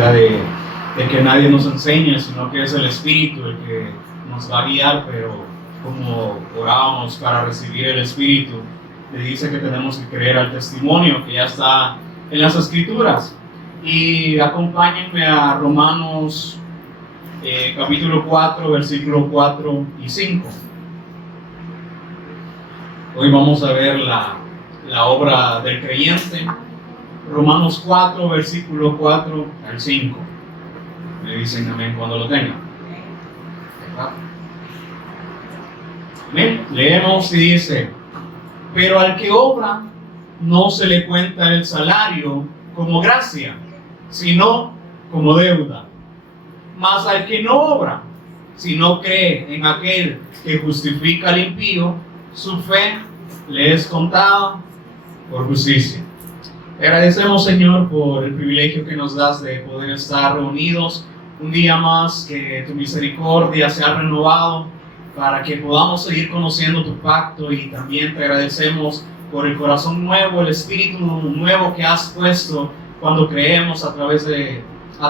necesidad de que nadie nos enseñe, sino que es el Espíritu el que nos va a guiar. Pero como orábamos para recibir el Espíritu, le dice que tenemos que creer al testimonio que ya está en las Escrituras. Y acompáñenme a Romanos capítulo 4, versículo 4 y 5. Hoy vamos a ver la obra del creyente. Romanos 4, versículo 4 al 5. Me dicen amén cuando lo tengan. Amén. Leemos y dice: pero al que obra no se le cuenta el salario como gracia, sino como deuda. Mas al que no obra, sino cree en aquel que justifica al impío, su fe le es contada por justicia. Te agradecemos, Señor, por el privilegio que nos das de poder estar reunidos un día más, que tu misericordia se ha renovado para que podamos seguir conociendo tu pacto. Y también te agradecemos por el corazón nuevo, el espíritu nuevo que has puesto cuando creemos a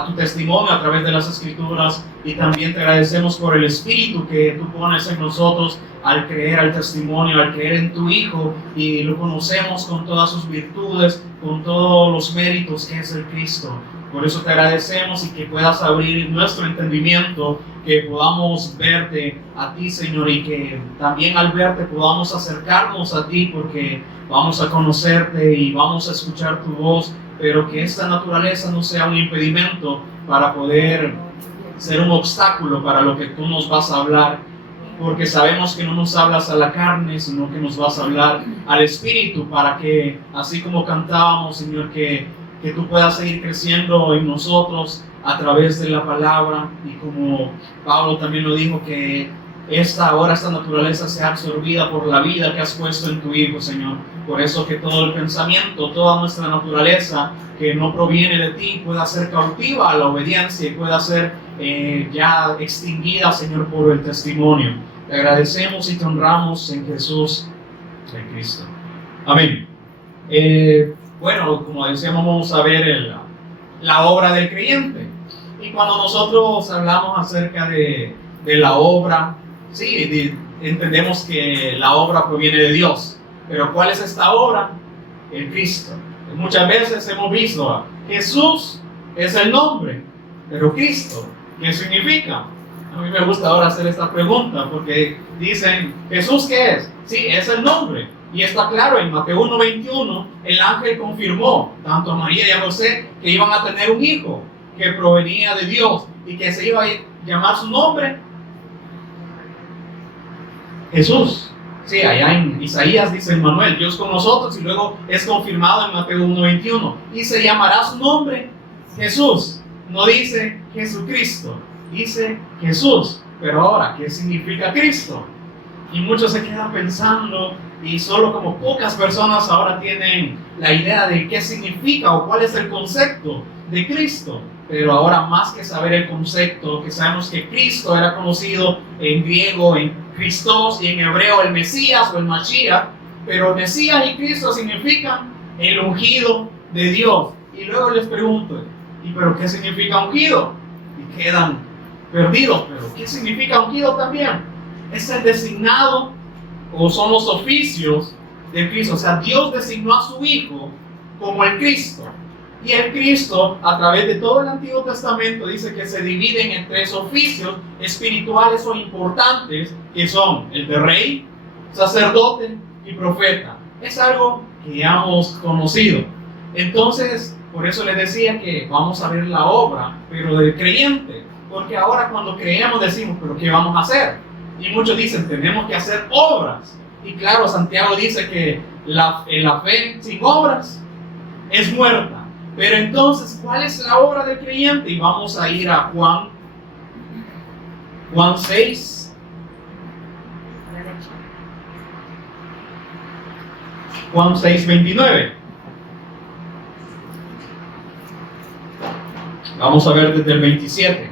tu testimonio, a través de las Escrituras. Y también te agradecemos por el espíritu que tú pones en nosotros al creer al testimonio, al creer en tu Hijo, y lo conocemos con todas sus virtudes, con todos los méritos que es el Cristo. Por eso te agradecemos, y que puedas abrir nuestro entendimiento, que podamos verte a ti, Señor, y que también al verte podamos acercarnos a ti, porque vamos a conocerte y vamos a escuchar tu voz, pero que esta naturaleza no sea un impedimento para poder ser un obstáculo para lo que tú nos vas a hablar, porque sabemos que no nos hablas a la carne, sino que nos vas a hablar al Espíritu, para que, así como cantábamos, Señor, que tú puedas seguir creciendo en nosotros a través de la palabra. Y como Pablo también lo dijo, que esta naturaleza sea absorbida por la vida que has puesto en tu Hijo, Señor. Por eso que todo el pensamiento, toda nuestra naturaleza que no proviene de ti, pueda ser cautiva a la obediencia y pueda ser ya extinguida, Señor, por el testimonio. Te agradecemos y te honramos en Jesús, en Cristo. Amén. Bueno, como decíamos, vamos a ver la obra del creyente. Y cuando nosotros hablamos acerca de la obra, sí, entendemos que la obra proviene de Dios. Pero ¿cuál es esta obra? El Cristo. Muchas veces hemos visto, Jesús es el nombre, pero Cristo, ¿qué significa? A mí me gusta ahora hacer esta pregunta, porque dicen, ¿Jesús qué es? Sí, es el nombre. Y está claro, en Mateo 1:21, el ángel confirmó tanto a María y a José que iban a tener un hijo que provenía de Dios y que se iba a llamar su nombre Jesús. Sí, allá en Isaías dice Emmanuel, Dios con nosotros, y luego es confirmado en Mateo 1:21. Y se llamará su nombre Jesús. No dice Jesucristo, dice Jesús. Pero ahora, ¿qué significa Cristo? Y muchos se quedan pensando, y solo como pocas personas ahora tienen la idea de qué significa o cuál es el concepto de Cristo. Pero ahora, más que saber el concepto, que sabemos que Cristo era conocido en griego, en Christos, y en hebreo el Mesías o el Mashiach. Pero Mesías y Cristo significan el ungido de Dios. Y luego les pregunto, ¿pero qué significa ungido? Y quedan perdidos. ¿Pero qué significa ungido también? Es el designado, o son los oficios de Cristo. O sea, Dios designó a su Hijo como el Cristo. Y el Cristo, a través de todo el Antiguo Testamento, dice que se dividen en tres oficios espirituales o importantes, que son el de rey, sacerdote y profeta. Es algo que ya hemos conocido. Entonces, por eso les decía que vamos a ver la obra, pero del creyente. Porque ahora cuando creemos decimos, ¿pero qué vamos a hacer? Y muchos dicen, tenemos que hacer obras. Y claro, Santiago dice que la fe sin obras es muerta. Pero entonces, ¿cuál es la obra del creyente? Y vamos a ir a Juan 6. Juan 6:29. Vamos a ver desde el 27.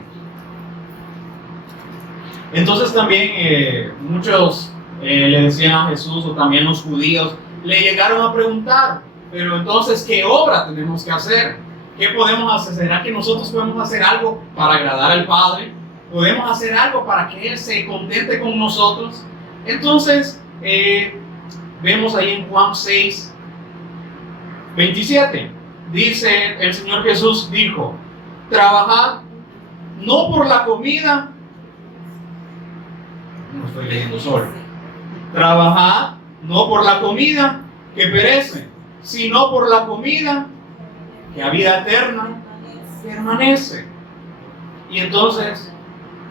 Entonces también muchos le decían a Jesús, o también los judíos, le llegaron a preguntar, pero entonces, ¿qué obra tenemos que hacer? ¿Qué podemos hacer? ¿Será que nosotros podemos hacer algo para agradar al Padre? ¿Podemos hacer algo para que Él se contente con nosotros? Entonces, vemos ahí en Juan 6, 27. Dice el Señor Jesús, dijo, trabajad no por la comida, no estoy leyendo solo, trabajad no por la comida que perece, sino por la comida que a vida eterna permanece. Y entonces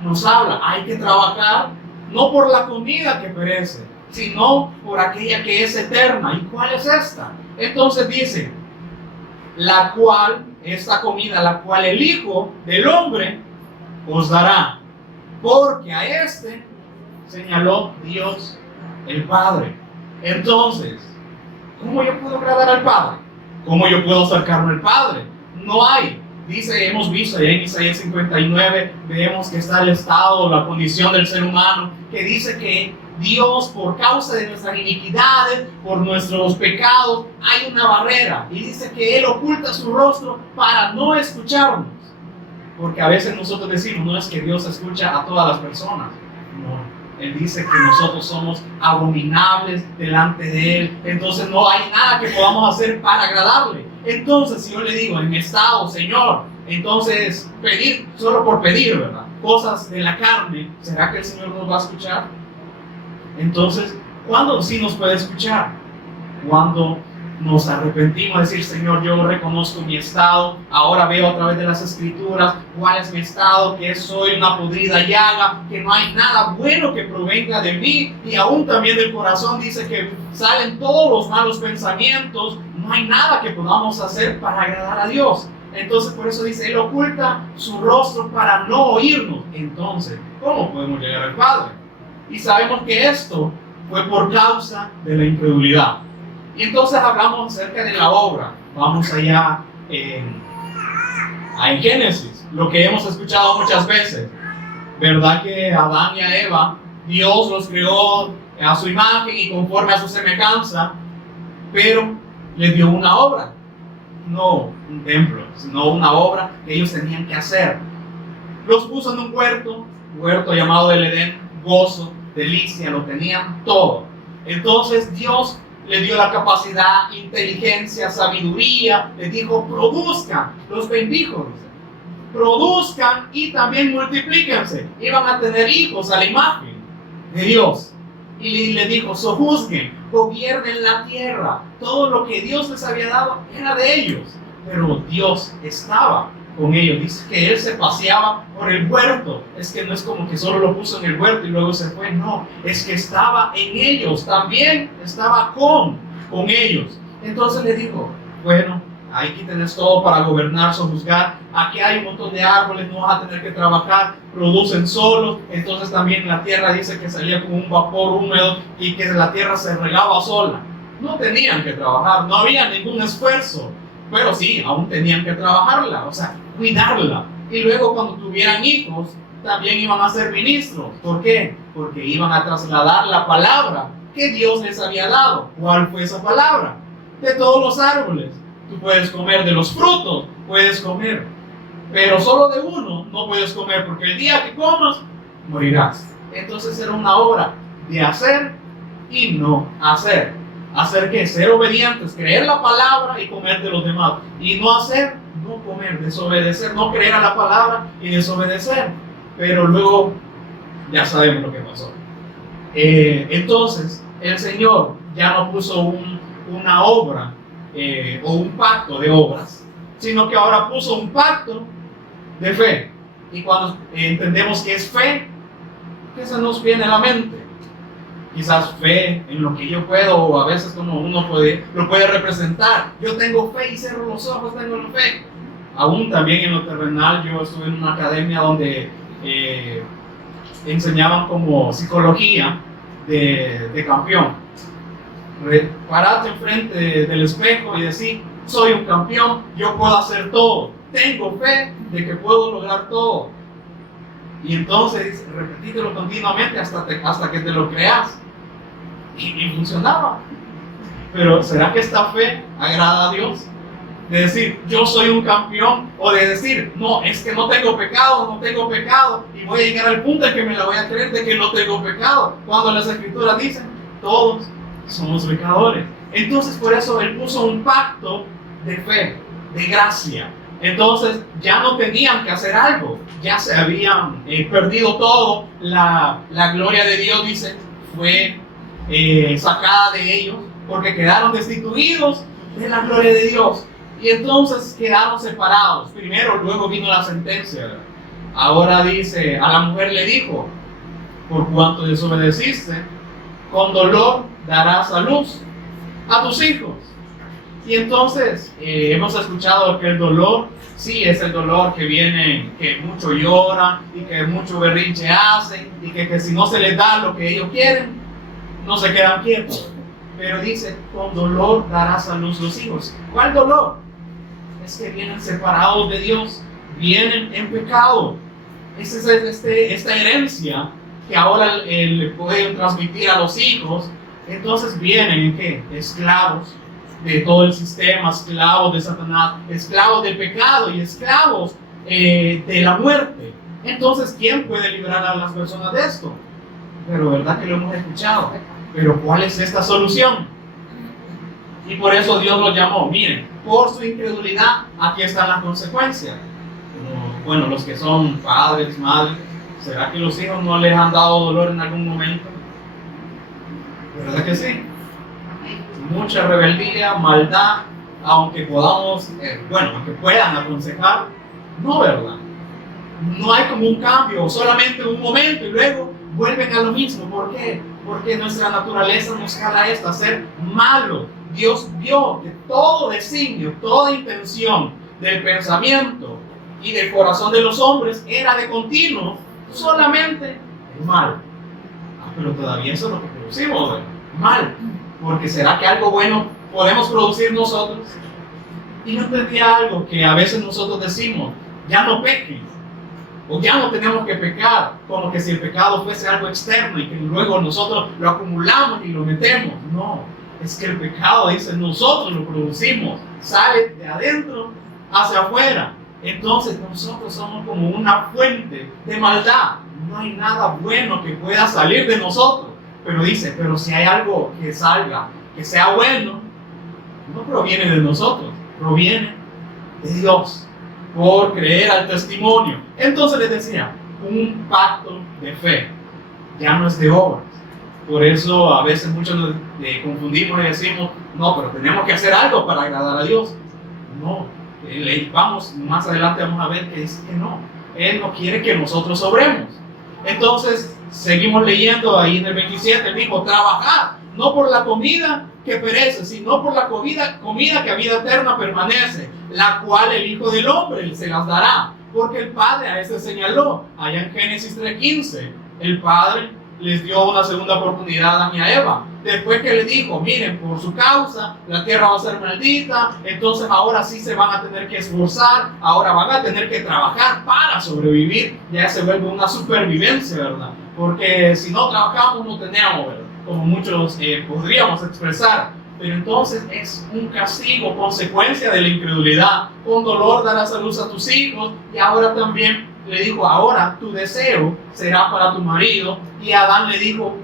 nos habla, hay que trabajar no por la comida que perece, sino por aquella que es eterna. ¿Y cuál es esta? Entonces dice, la cual, esta comida, la cual el Hijo del Hombre os dará, porque a este señaló Dios el Padre. Entonces, ¿cómo yo puedo agradar al Padre? ¿Cómo yo puedo acercarme al Padre? No hay. Dice, hemos visto allá en Isaías 59, vemos que está el estado, la condición del ser humano, que dice que Dios, por causa de nuestras iniquidades, por nuestros pecados, hay una barrera. Y dice que Él oculta su rostro para no escucharnos. Porque a veces nosotros decimos, no es que Dios escucha a todas las personas. No, Él dice que nosotros somos abominables delante de Él. Entonces no hay nada que podamos hacer para agradarle. Entonces, si yo le digo en mi estado, Señor, entonces pedir solo por pedir, ¿verdad? Cosas de la carne, ¿será que el Señor nos va a escuchar? Entonces, ¿cuándo sí nos puede escuchar? Cuando nos arrepentimos, decir, Señor, yo reconozco mi estado, ahora veo a través de las Escrituras cuál es mi estado, que soy una podrida llaga, que no hay nada bueno que provenga de mí, y aún también del corazón dice que salen todos los malos pensamientos, no hay nada que podamos hacer para agradar a Dios. Entonces por eso dice, Él oculta su rostro para no oírnos. Entonces, ¿cómo podemos llegar al Padre? Y sabemos que esto fue por causa de la incredulidad. Y entonces hablamos acerca de la obra. Vamos allá en Génesis, lo que hemos escuchado muchas veces. ¿Verdad que Adán y a Eva, Dios los creó a su imagen y conforme a su semejanza, pero les dio una obra? No un templo, sino una obra que ellos tenían que hacer. Los puso en un huerto llamado el Edén, gozo, delicia, lo tenían todo. Entonces Dios les dio la capacidad, inteligencia, sabiduría, les dijo, produzcan, los bendijo, produzcan y también multiplíquense. Iban a tener hijos a la imagen de Dios. Y les dijo, sojuzguen, gobiernen la tierra. Todo lo que Dios les había dado era de ellos, pero Dios estaba con ellos. Dice que Él se paseaba por el huerto. Es que no es como que solo lo puso en el huerto y luego se fue. No, es que estaba en ellos. También estaba con ellos. Entonces le dijo, bueno, aquí tenés todo para gobernar, sojuzgar. Aquí hay un montón de árboles, no vas a tener que trabajar, producen solos. Entonces también la tierra dice que salía como un vapor húmedo y que la tierra se regaba sola. No tenían que trabajar, no había ningún esfuerzo. Pero sí, aún tenían que trabajarla, o sea, cuidarla. Y luego cuando tuvieran hijos, también iban a ser ministros. ¿Por qué? Porque iban a trasladar la palabra que Dios les había dado. ¿Cuál fue esa palabra? De todos los árboles. Tú puedes comer de los frutos, puedes comer. Pero solo de uno no puedes comer, porque el día que comas, morirás. Entonces era una obra de hacer y no hacer. ¿Hacer qué? Ser obedientes, creer la palabra y comer de los demás. Y no hacer, no comer, desobedecer, no creer a la palabra y desobedecer. Pero luego ya sabemos lo que pasó. Entonces el Señor ya no puso una obra o un pacto de obras, sino que ahora puso un pacto de fe. Y cuando entendemos que es fe, ¿qué se nos viene a la mente? Quizás fe en lo que yo puedo, o a veces como uno lo puede representar. Yo tengo fe y cierro los ojos, tengo la fe. Aún también en lo terrenal, yo estuve en una academia donde enseñaban como psicología de campeón. Parate enfrente del espejo y decir, soy un campeón, yo puedo hacer todo. Tengo fe de que puedo lograr todo. Y entonces repetítelo continuamente hasta que te lo creas. Y funcionaba. Pero ¿será que esta fe agrada a Dios? de decir yo soy un campeón, o de decir no, es que no tengo pecado, y voy a llegar al punto en que me la voy a creer de que no tengo pecado, cuando las escrituras dicen todos somos pecadores. Entonces por eso Él puso un pacto de fe, de gracia. Entonces ya no tenían que hacer algo, ya se habían perdido todo, la gloria de Dios, dice, fue sacada de ellos, porque quedaron destituidos de la gloria de Dios, y entonces quedaron separados. Primero, luego vino la sentencia, ¿verdad? Ahora dice, a la mujer le dijo, por cuanto desobedeciste, con dolor darás a luz a tus hijos. Y entonces hemos escuchado que el dolor, sí, es el dolor que viene, que mucho lloran y que mucho berrinche hacen, y que si no se les da lo que ellos quieren, no se quedan quietos. Pero dice, con dolor darás a luz los hijos. ¿Cuál dolor? Es que vienen separados de Dios, vienen en pecado. Esa es esta herencia que ahora le pueden transmitir a los hijos. Entonces vienen ¿en qué? Esclavos de todo el sistema, esclavos de Satanás, esclavos del pecado y esclavos de la muerte. Entonces, ¿quién puede librar a las personas de esto? Pero verdad que lo hemos escuchado. Pero ¿cuál es esta solución? Y por eso Dios los llamó. Miren, por su incredulidad, aquí están las consecuencias. Bueno, los que son padres, madres, ¿será que los hijos no les han dado dolor en algún momento? ¿Verdad que sí? Mucha rebeldía, maldad, aunque podamos, aunque puedan aconsejar, no, ¿verdad? No hay como un cambio, solamente un momento y luego vuelven a lo mismo. ¿Por qué? Porque nuestra naturaleza nos jala esto, a ser malo. Dios vio que todo designio, toda intención del pensamiento y del corazón de los hombres era de continuo solamente el mal. Pero todavía eso es lo que producimos, ¿verdad? Mal. Porque ¿será que algo bueno podemos producir nosotros? Y yo entendí algo que a veces nosotros decimos, ya no peques, o ya no tenemos que pecar, como que si el pecado fuese algo externo y que luego nosotros lo acumulamos y lo metemos. No, es que el pecado, dice, nosotros lo producimos, sale de adentro hacia afuera. Entonces nosotros somos como una fuente de maldad. No hay nada bueno que pueda salir de nosotros. Pero dice, pero si hay algo que salga, que sea bueno, no proviene de nosotros, proviene de Dios, por creer al testimonio. Entonces les decía, un pacto de fe, ya no es de obras. Por eso a veces muchos nos confundimos y decimos, no, pero tenemos que hacer algo para agradar a Dios. No, vamos, más adelante vamos a ver que dice que no, Él no quiere que nosotros obremos. Entonces, seguimos leyendo ahí en el 27, el mismo, trabajar, no por la comida que perece, sino por la comida que a vida eterna permanece, la cual el Hijo del Hombre se las dará, porque el Padre a este señaló, allá en Génesis 3:15, el Padre les dio una segunda oportunidad a Adán y a Eva, después que le dijo, miren, por su causa, la tierra va a ser maldita, entonces ahora sí se van a tener que esforzar, ahora van a tener que trabajar para sobrevivir, ya se vuelve una supervivencia, ¿verdad? Porque si no trabajamos no tenemos, ¿verdad? Como muchos podríamos expresar, pero entonces es un castigo, consecuencia de la incredulidad. Con dolor darás a luz a tus hijos, y ahora también le dijo, ahora tu deseo será para tu marido, y Adán le dijo,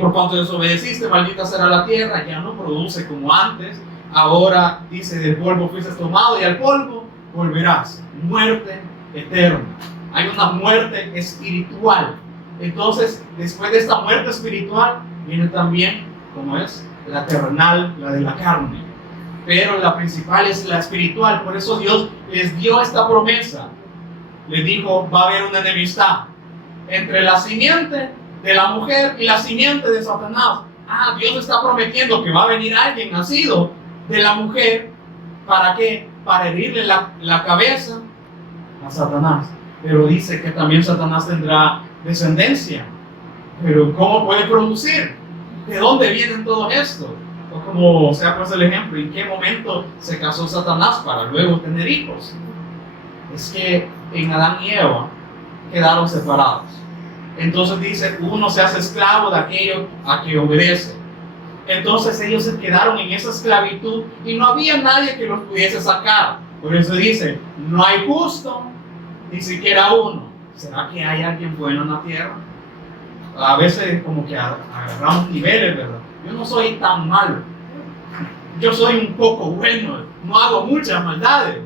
por cuanto desobedeciste, maldita será la tierra, ya no produce como antes, ahora dice, del polvo fuiste tomado y al polvo volverás. Muerte eterna. Hay una muerte espiritual. Entonces, después de esta muerte espiritual, viene también, como es, la terrenal, la de la carne. Pero la principal es la espiritual. Por eso Dios les dio esta promesa. Les dijo, va a haber una enemistad entre la simiente de la mujer y la simiente de Satanás. Dios está prometiendo que va a venir alguien nacido de la mujer. ¿Para qué? Para herirle la cabeza a Satanás. Pero dice que también Satanás tendrá descendencia. Pero ¿cómo puede producir? ¿De dónde vienen todo esto? O como se ha puesto el ejemplo, ¿en qué momento se casó Satanás para luego tener hijos? Es que en Adán y Eva quedaron separados. Entonces dice, uno se hace esclavo de aquello a que obedece. Entonces ellos se quedaron en esa esclavitud y no había nadie que los pudiese sacar. Por eso dice, no hay justo, ni siquiera uno. ¿Será que hay alguien bueno en la tierra? A veces como que agarramos niveles, ¿verdad? Yo no soy tan malo. Yo soy un poco bueno, no hago muchas maldades.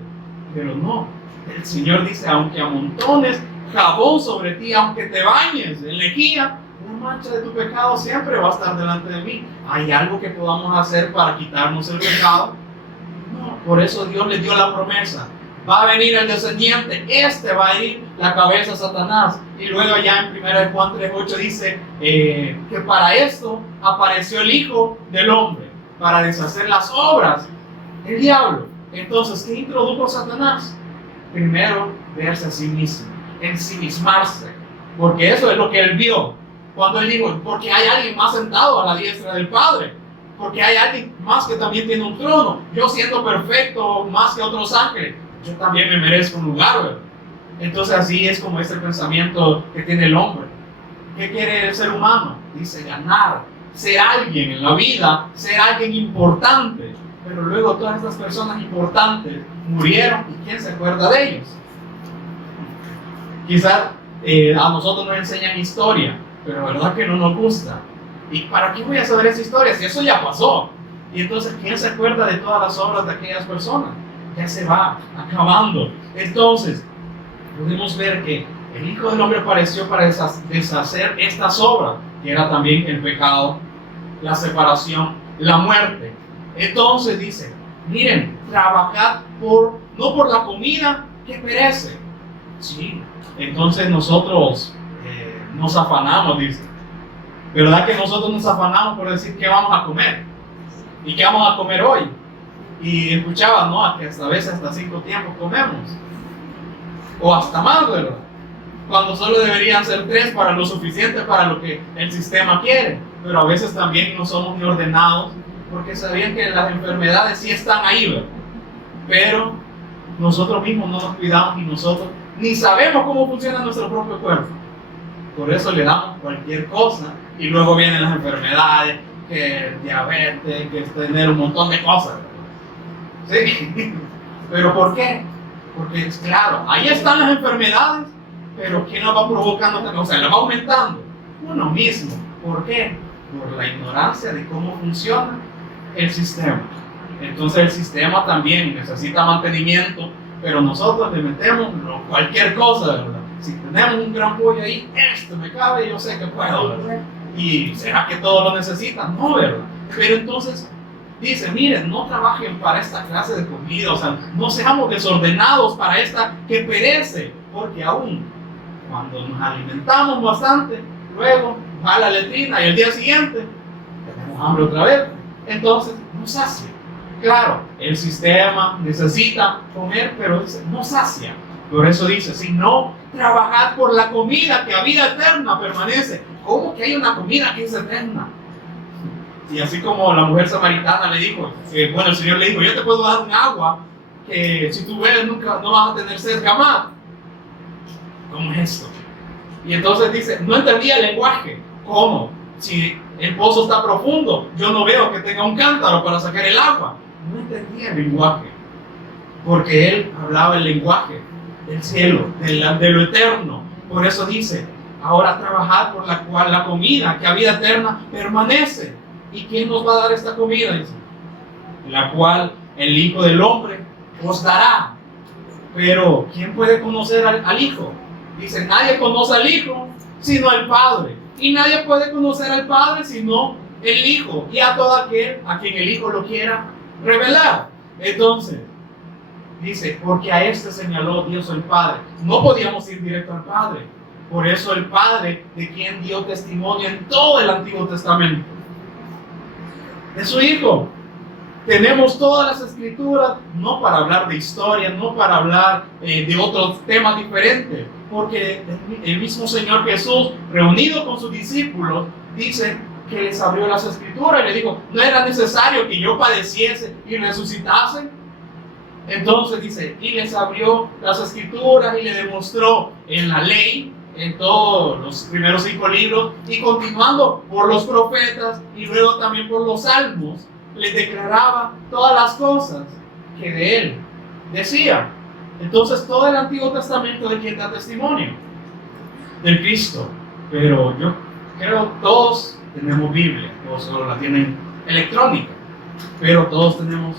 Pero no, el Señor dice, aunque amontones jabón sobre ti, aunque te bañes en lejía, la mancha de tu pecado siempre va a estar delante de mí. ¿Hay algo que podamos hacer para quitarnos el pecado? No, por eso Dios le dio la promesa. Va a venir el descendiente, este va a ir la cabeza a Satanás. Y luego ya en 1 Juan 3:8 dice que para esto apareció el Hijo del Hombre, para deshacer las obras del diablo. Entonces, ¿qué introdujo Satanás? Primero, verse a sí mismo, ensimismarse, porque eso es lo que él vio. Cuando él dijo, porque hay alguien más sentado a la diestra del Padre, porque hay alguien más que también tiene un trono, yo siendo perfecto más que otros ángeles, yo también me merezco un lugar, ¿verdad? Entonces así es como este pensamiento que tiene el hombre. ¿Qué quiere el ser humano? Dice ganar, ser alguien en la vida, ser alguien importante. Pero luego todas estas personas importantes murieron y ¿quién se acuerda de ellos? Quizás a nosotros nos enseñan historia, pero la verdad que no nos gusta. ¿Y para qué voy a saber esa historia si eso ya pasó? Y entonces, ¿quién se acuerda de todas las obras de aquellas personas? Ya se va acabando. Entonces, podemos ver que el Hijo del Hombre apareció para deshacer estas obras, que era también el pecado, la separación, la muerte. Entonces dice, miren, trabajad no por la comida que perece. Sí, entonces nosotros nos afanamos, dice. ¿Verdad que nosotros nos afanamos por decir qué vamos a comer? ¿Y qué vamos a comer hoy? Y escuchaba, ¿no? Que a veces hasta 5 tiempos comemos. O hasta más, ¿verdad? Cuando solo deberían ser 3 para lo suficiente para lo que el sistema quiere. Pero a veces también no somos ni ordenados, porque sabían que las enfermedades sí están ahí, ¿verdad? Pero nosotros mismos no nos cuidamos y nosotros ni sabemos cómo funciona nuestro propio cuerpo. Por eso le damos cualquier cosa y luego vienen las enfermedades, que el diabetes, que tener un montón de cosas, ¿verdad? ¿Sí? ¿Pero por qué? Porque es claro, ahí están las enfermedades, pero ¿quién las va provocando también? O sea, las va aumentando. Uno mismo. ¿Por qué? Por la ignorancia de cómo funciona el sistema. Entonces el sistema también necesita mantenimiento, pero nosotros le metemos cualquier cosa, ¿verdad? Si tenemos un gran pollo ahí, esto me cabe, yo sé que puedo, ¿verdad? ¿Y será que todos lo necesitan? No, ¿verdad? Pero entonces dice, miren, no trabajen para esta clase de comida, o sea, no seamos desordenados para esta que perece, porque aún cuando nos alimentamos bastante, luego va a la letrina y el día siguiente tenemos hambre otra vez. Entonces no sacia. Claro, el sistema necesita comer, pero no sacia. Por eso dice, si no trabajad por la comida que a vida eterna permanece. ¿Cómo que hay una comida que es eterna? Y así como la mujer samaritana le dijo, bueno, el Señor le dijo, yo te puedo dar un agua que si tú bebes nunca no vas a tener sed jamás. ¿Cómo es esto? Y entonces dice, no entendía el lenguaje. ¿Cómo? Si el pozo está profundo, yo no veo que tenga un cántaro para sacar el agua. No entendía el lenguaje, porque él hablaba el lenguaje del cielo, de lo eterno. Por eso dice, ahora trabajad por la cual la comida que a vida eterna permanece. ¿Y quién nos va a dar esta comida? Dice, la cual el Hijo del Hombre os dará. Pero ¿quién puede conocer al Hijo? Dice, nadie conoce al Hijo sino al Padre. Y nadie puede conocer al Padre sino el Hijo y a todo aquel a quien el Hijo lo quiera revelar. Entonces, dice, porque a este señaló Dios el Padre. No podíamos ir directo al Padre. Por eso el Padre, de quien dio testimonio en todo el Antiguo Testamento, de su Hijo. Tenemos todas las escrituras, no para hablar de historia, no para hablar de otros temas diferentes, porque el mismo Señor Jesús, reunido con sus discípulos, dice que les abrió las escrituras y le dijo, no era necesario que yo padeciese y resucitase. Entonces dice, y les abrió las escrituras y le demostró en la ley, en todos los primeros 5 libros y continuando por los profetas y luego también por los salmos, les declaraba todas las cosas que de él decía. Entonces todo el Antiguo Testamento, ¿de quién da testimonio? Del Cristo. Pero yo creo que todos tenemos Biblia, todos solo la tienen electrónica, pero todos tenemos.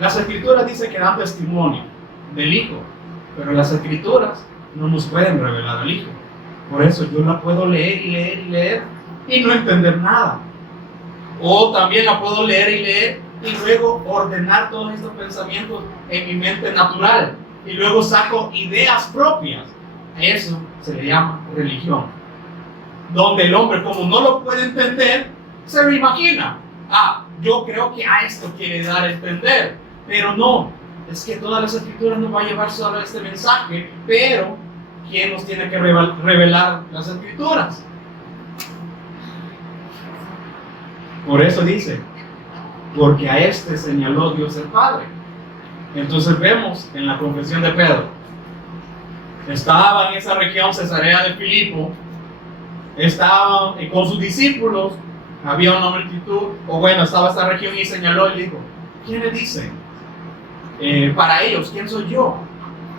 Las Escrituras dicen que dan testimonio del Hijo, pero las Escrituras no nos pueden revelar al Hijo. Por eso yo la puedo leer y leer y leer y no entender nada. O también la puedo leer y leer y luego ordenar todos estos pensamientos en mi mente natural y luego saco ideas propias. A eso se le llama religión, donde el hombre, como no lo puede entender, se lo imagina. Yo creo que a esto quiere dar a entender, pero no, es que todas las Escrituras nos va a llevar solo este mensaje, pero ¿quién nos tiene que revelar las Escrituras? Por eso dice, porque a este señaló Dios el Padre. Entonces vemos en la confesión de Pedro, estaba en esa región Cesarea de Filipo, estaba con sus discípulos, había una multitud, estaba esta región y señaló y dijo, ¿quiénes dicen? Para ellos, ¿quién soy yo?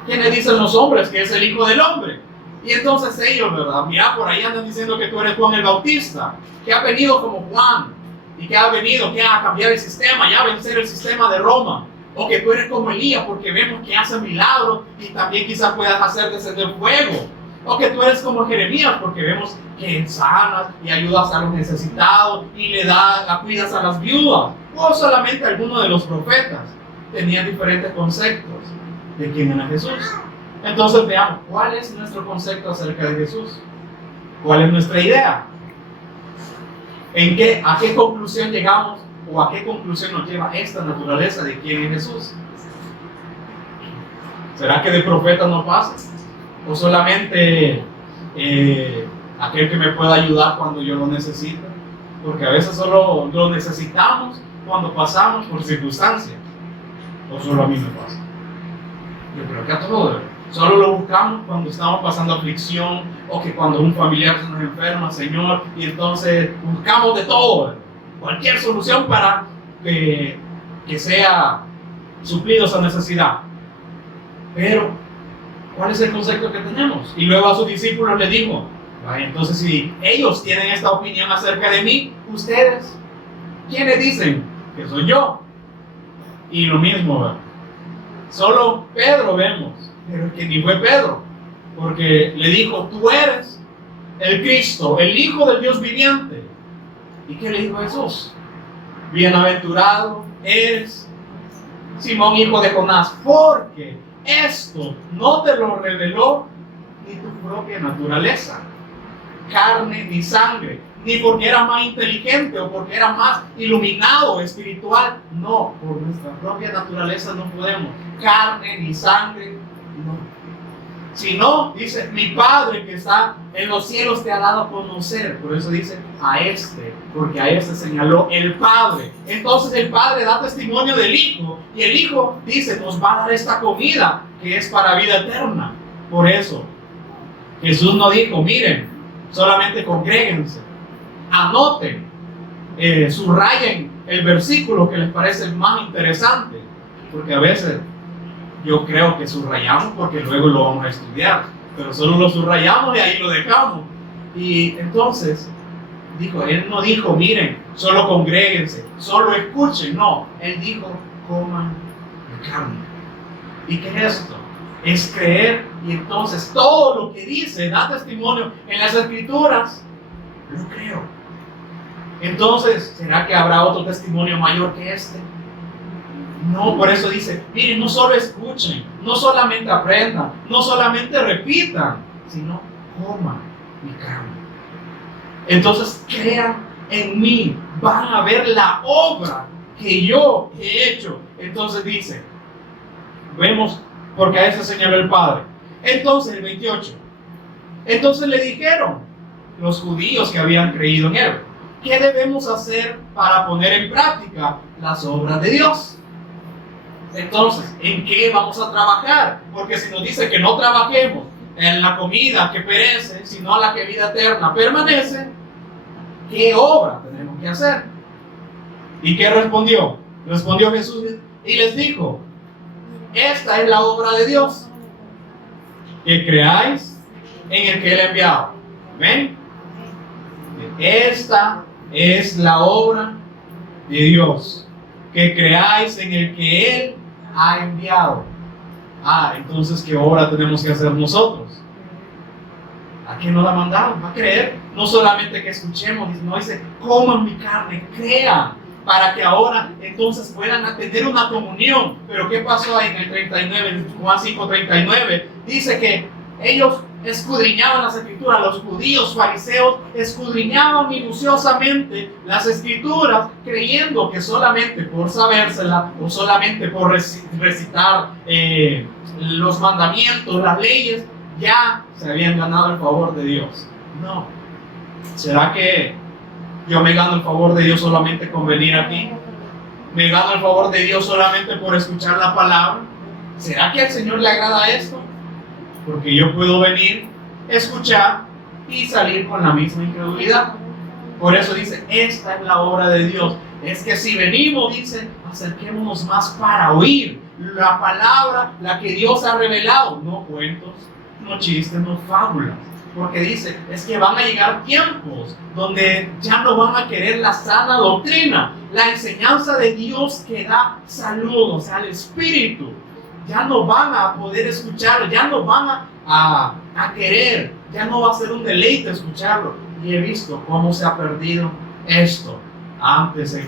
¿Quiénes dicen los hombres que es el Hijo del Hombre? Y entonces ellos, ¿verdad? Mira, por ahí andan diciendo que tú eres Juan el Bautista, que ha venido como Juan, y que ha venido que a cambiar el sistema, ya a vencer el sistema de Roma. O que tú eres como Elías, porque vemos que hace milagros y también quizás puedas hacer descender fuego. O que tú eres como Jeremías, porque vemos que sanas y ayudas a los necesitados y le cuidas a las viudas. O solamente alguno de los profetas tenían diferentes conceptos de quién era Jesús. Entonces veamos, ¿cuál es nuestro concepto acerca de Jesús? ¿Cuál es nuestra idea? ¿A qué conclusión llegamos o a qué conclusión nos lleva esta naturaleza de quién es Jesús? ¿Será que de profeta no pasa? ¿O solamente aquel que me pueda ayudar cuando yo lo necesito? Porque a veces solo lo necesitamos cuando pasamos por circunstancias. ¿O solo a mí me pasa? Yo creo que a todos. Solo lo buscamos cuando estamos pasando aflicción o que cuando un familiar se nos enferma, Señor, y entonces buscamos de todo, cualquier solución para que sea suplido esa necesidad. Pero, ¿cuál es el concepto que tenemos? Y luego a sus discípulos les dijo, entonces si ellos tienen esta opinión acerca de mí, ustedes, ¿quiénes dicen que soy yo? Y lo mismo, ¿verdad? Solo Pedro vemos, pero que ni fue Pedro, porque le dijo, tú eres el Cristo, el Hijo del Dios viviente. ¿Y qué le dijo Jesús? Bienaventurado eres, Simón, hijo de Jonás, porque esto no te lo reveló ni tu propia naturaleza, carne ni sangre, ni porque era más inteligente o porque era más iluminado espiritual. No, por nuestra propia naturaleza no podemos. Carne ni sangre, no. Sino, dice, mi Padre que está en los cielos te ha dado a conocer. Por eso dice, a este, porque a este señaló el Padre. Entonces el Padre da testimonio del Hijo, y el Hijo dice, nos va a dar esta comida que es para vida eterna. Por eso, Jesús no dijo, miren, solamente congréguense, anoten, subrayen el versículo que les parece el más interesante, porque a veces yo creo que subrayamos porque luego lo vamos a estudiar, pero solo lo subrayamos y ahí lo dejamos. Y entonces él no dijo, miren, solo congréguense, solo escuchen, no, él dijo, coman mi carne. ¿Y qué es esto? Es creer, y entonces todo lo que dice, da testimonio en las Escrituras, lo creo. Entonces, ¿será que habrá otro testimonio mayor que este? No, por eso dice, miren, no solo escuchen, no solamente aprendan, no solamente repitan, sino coman mi carne. Entonces crean en mí, van a ver la obra que yo he hecho. Entonces dice, vemos, porque a eso señaló el Padre. Entonces el 28, entonces le dijeron los judíos que habían creído en él, ¿qué debemos hacer para poner en práctica las obras de Dios? Entonces, ¿en qué vamos a trabajar? Porque si nos dice que no trabajemos en la comida que perece, sino a la que vida eterna permanece, ¿qué obra tenemos que hacer? ¿Y qué respondió? Respondió Jesús y les dijo: esta es la obra de Dios, que creáis en el que Él ha enviado. ¿Ven? Esta es la obra de Dios, que creáis en el que Él ha enviado. Entonces, ¿qué obra tenemos que hacer nosotros? ¿A quién nos ha mandado? ¿Va a creer? No solamente que escuchemos, no dice, coman mi carne, crean, para que ahora entonces puedan tener una comunión. Pero ¿qué pasó ahí en el 39, en Juan 5:39? Dice que ellos escudriñaban las escrituras, los judíos fariseos escudriñaban minuciosamente las escrituras, creyendo que solamente por sabérselas o solamente por recitar los mandamientos, las leyes, ya se habían ganado el favor de Dios. No. ¿Será que yo me gano el favor de Dios solamente con venir aquí? ¿Me gano el favor de Dios solamente por escuchar la palabra? ¿Será que al Señor le agrada esto? Porque yo puedo venir, escuchar y salir con la misma incredulidad. Por eso dice, esta es la obra de Dios. Es que si venimos, dice, acerquémonos más para oír la palabra, la que Dios ha revelado. No cuentos, no chistes, no fábulas. Porque dice, es que van a llegar tiempos donde ya no van a querer la sana doctrina, la enseñanza de Dios que da salud, o sea, el Espíritu. Ya no van a poder escucharlo, ya no van a querer, ya no va a ser un deleite escucharlo. Y he visto cómo se ha perdido esto. Antes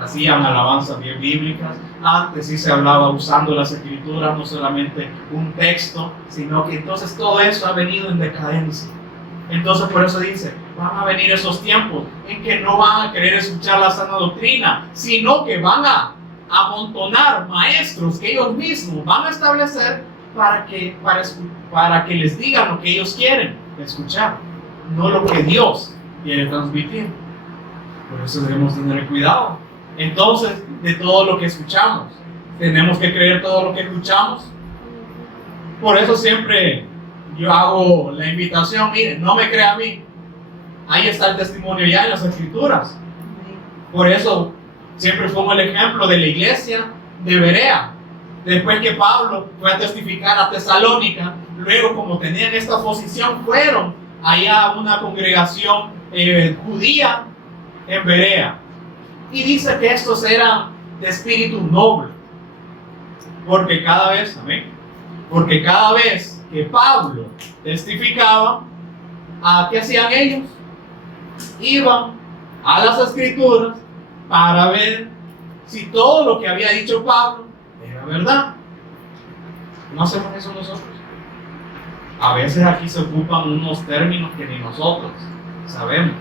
hacían alabanzas bien bíblicas, antes sí se hablaba usando las escrituras, no solamente un texto, sino que entonces todo eso ha venido en decadencia. Entonces por eso dice, van a venir esos tiempos en que no van a querer escuchar la sana doctrina, sino que van a amontonar maestros que ellos mismos van a establecer para que les digan lo que ellos quieren escuchar, no lo que Dios quiere transmitir. Por eso debemos tener cuidado. Entonces, de todo lo que escuchamos, tenemos que creer todo lo que escuchamos. Por eso siempre yo hago la invitación, miren, no me crea a mí, ahí está el testimonio ya en las escrituras. Por eso siempre pongo el ejemplo de la iglesia de Berea. Después que Pablo fue a testificar a Tesalónica, luego como tenían esta posición, fueron allá a una congregación judía en Berea. Y dice que estos eran de espíritu noble. Porque cada vez, amén, porque cada vez que Pablo testificaba, ¿qué hacían ellos? Iban a las escrituras para ver si todo lo que había dicho Pablo era verdad. No hacemos eso nosotros. A veces aquí se ocupan unos términos que ni nosotros sabemos.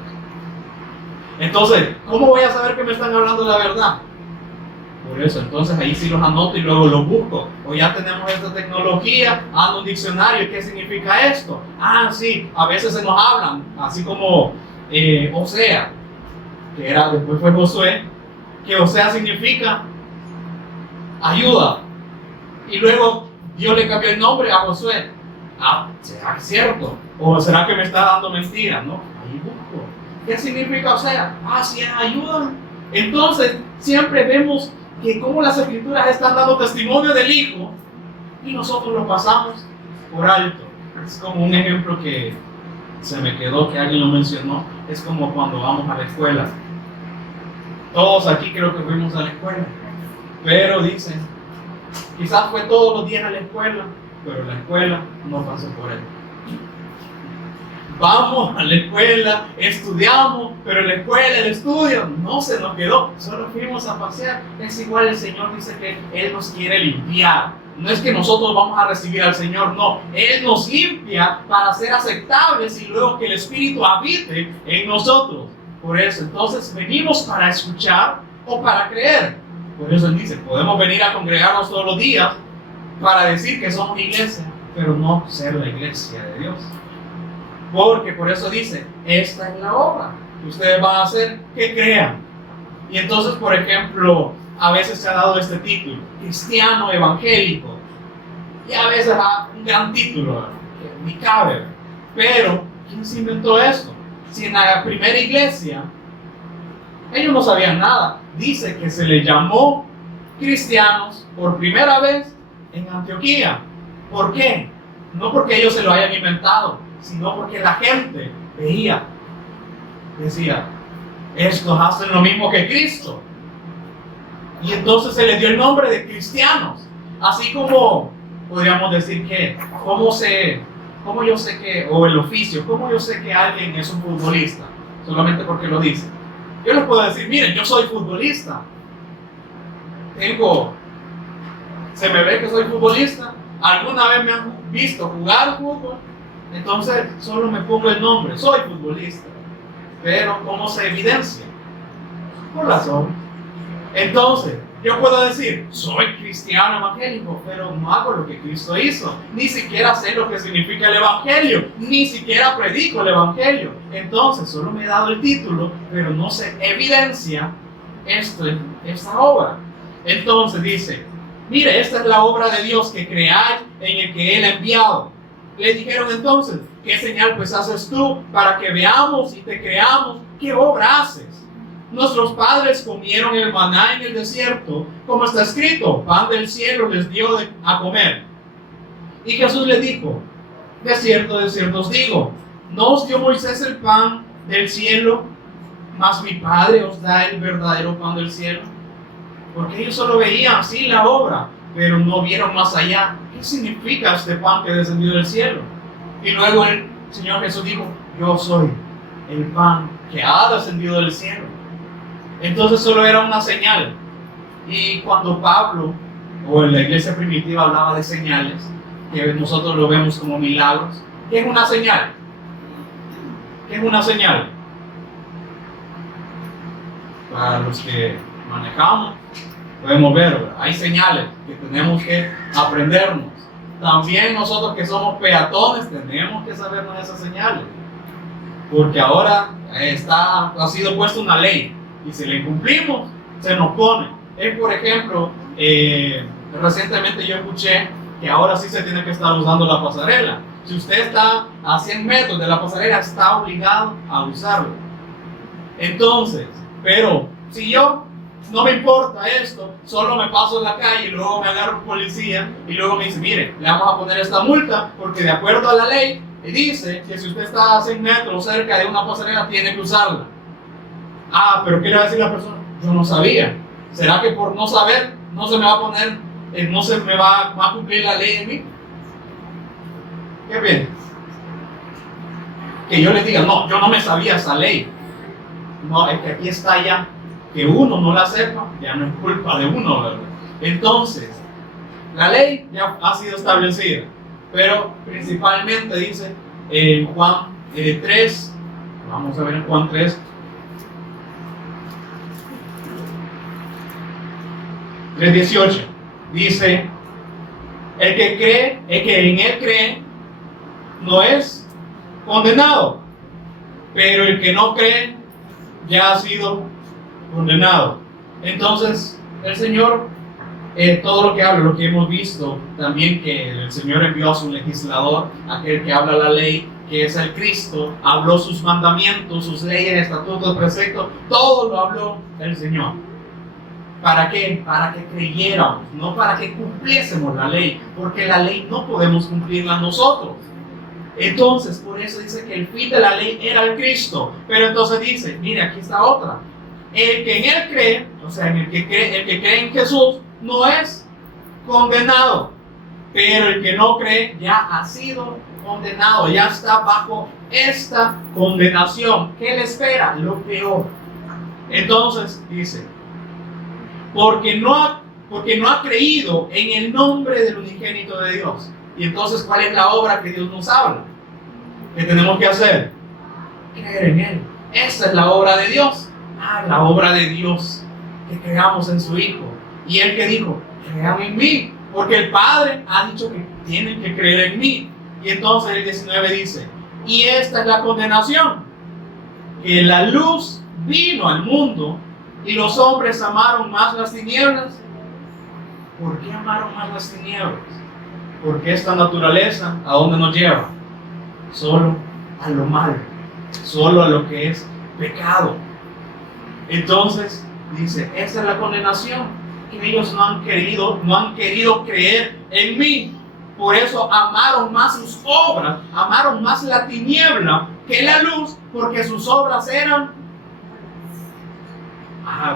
Entonces, ¿cómo voy a saber que me están hablando la verdad? Por eso, entonces ahí sí los anoto y luego los busco. O ya tenemos esta tecnología, ando un diccionario, ¿qué significa esto? Sí, a veces se nos hablan, así como Osea, que después fue Josué, que Osea significa ayuda. Y luego Dios le cambió el nombre a Josué. ¿Será cierto? ¿O será que me está dando mentira? No, ahí busco. ¿Qué significa Osea? Sí, ayuda. Entonces, siempre vemos que como las escrituras están dando testimonio del Hijo y nosotros lo pasamos por alto. Es como un ejemplo que se me quedó, que alguien lo mencionó. Es como cuando vamos a la escuela. Todos aquí creo que fuimos a la escuela, pero dicen, quizás fue todos los días a la escuela, pero la escuela no pasó por él. Vamos a la escuela, estudiamos, pero en la escuela, el estudio no se nos quedó, solo fuimos a pasear. Es igual, el Señor dice que Él nos quiere limpiar. No es que nosotros vamos a recibir al Señor, no. Él nos limpia para ser aceptables y luego que el Espíritu habite en nosotros. Por eso, entonces, venimos para escuchar o para creer. Por eso Él dice, podemos venir a congregarnos todos los días para decir que somos iglesia, pero no ser la iglesia de Dios. Porque por eso dice, esta es la obra que ustedes van a hacer, que crean. Y entonces, por ejemplo, a veces se ha dado este título, cristiano evangélico. Y a veces un gran título, ni cabe. Pero, ¿quién se inventó esto? Si en la primera iglesia ellos no sabían nada. Dice que se les llamó cristianos por primera vez en Antioquía. ¿Por qué? No porque ellos se lo hayan inventado, sino porque la gente veía, decía, estos hacen lo mismo que Cristo. Y entonces se les dio el nombre de cristianos. Así como podríamos decir que, ¿cómo yo sé que, o el oficio, cómo yo sé que alguien es un futbolista? Solamente porque lo dice. Yo les puedo decir, miren, yo soy futbolista. Se me ve que soy futbolista. Alguna vez me han visto jugar fútbol. Entonces solo me pongo el nombre, soy futbolista. Pero ¿cómo se evidencia? Por las obras. Entonces, yo puedo decir, soy cristiano evangélico, pero no hago lo que Cristo hizo. Ni siquiera sé lo que significa el evangelio. Ni siquiera predico el evangelio. Entonces, solo me he dado el título, pero no se evidencia esta obra. Entonces dice, mire, esta es la obra de Dios que creáis en el que Él ha enviado. Le dijeron entonces, ¿qué señal pues haces tú para que veamos y te creamos? ¿Qué obra haces? Nuestros padres comieron el maná en el desierto, como está escrito, pan del cielo les dio a comer. Y Jesús le dijo, de cierto os digo, no os dio Moisés el pan del cielo, mas mi Padre os da el verdadero pan del cielo. Porque ellos solo veían así la obra, pero no vieron más allá. ¿Qué significa este pan que descendió del cielo? Y luego el Señor Jesús dijo, yo soy el pan que ha descendido del cielo. Entonces solo era una señal. Y cuando Pablo, o en la iglesia primitiva, hablaba de señales, que nosotros lo vemos como milagros, ¿qué es una señal? ¿Qué es una señal? Para los que manejamos, podemos ver, ¿verdad? Hay señales que tenemos que aprendernos. También nosotros que somos peatones tenemos que sabernos esas señales, porque ahora ha sido puesta una ley y si la incumplimos se nos pone. Por ejemplo, recientemente yo escuché que ahora sí se tiene que estar usando la pasarela. Si usted está a 100 metros de la pasarela, está obligado a usarlo. Entonces, pero si yo no me importa esto, solo me paso en la calle y luego me agarra un policía y luego me dice, mire, le vamos a poner esta multa porque de acuerdo a la ley dice que si usted está a 100 metros cerca de una pasarela tiene que usarla. Ah, pero ¿qué le va a decir la persona? Yo no sabía. ¿Será que por no saber no se me va a poner, no se me va a cumplir la ley en mí? ¿Qué piensas? Que yo le diga, no, yo no me sabía esa ley. No, es que aquí está ya. Que uno no la sepa, ya no es culpa de uno, ¿verdad? Entonces, la ley ya ha sido establecida, pero principalmente dice en Juan 3, vamos a ver en Juan 3, 3:18, dice, el que en él cree, no es condenado, pero el que no cree, ya ha sido condenado. Entonces el Señor, todo lo que habla, lo que hemos visto también, que el Señor envió a su legislador, aquel que habla la ley, que es el Cristo, habló sus mandamientos, sus leyes, estatutos, preceptos, todo lo habló el Señor. ¿Para qué? Para que creyéramos, no para que cumpliésemos la ley, porque la ley no podemos cumplirla nosotros. Entonces, por eso dice que el fin de la ley era el Cristo. Pero entonces dice, mire, aquí está otra. El que en él cree, o sea, el que cree en Jesús, no es condenado. Pero el que no cree ya ha sido condenado, ya está bajo esta condenación. ¿Qué le espera? Lo peor. Entonces dice, porque no ha creído en el nombre del unigénito de Dios. Y entonces, ¿cuál es la obra que Dios nos habla? ¿Qué tenemos que hacer? Creer en Él. Esa es la obra de Dios. La obra de Dios, que creamos en su Hijo. Y Él que dijo, crean en mí, porque el Padre ha dicho que tienen que creer en mí. Y entonces el 19 dice, y esta es la condenación, que la luz vino al mundo y los hombres amaron más las tinieblas. ¿Por qué amaron más las tinieblas? Porque esta naturaleza, ¿a dónde nos lleva? solo a lo malo, solo a lo que es pecado. Entonces dice, esa es la condenación, que ellos no han querido creer en mí. Por eso amaron más sus obras, amaron más la tiniebla que la luz, porque sus obras eran...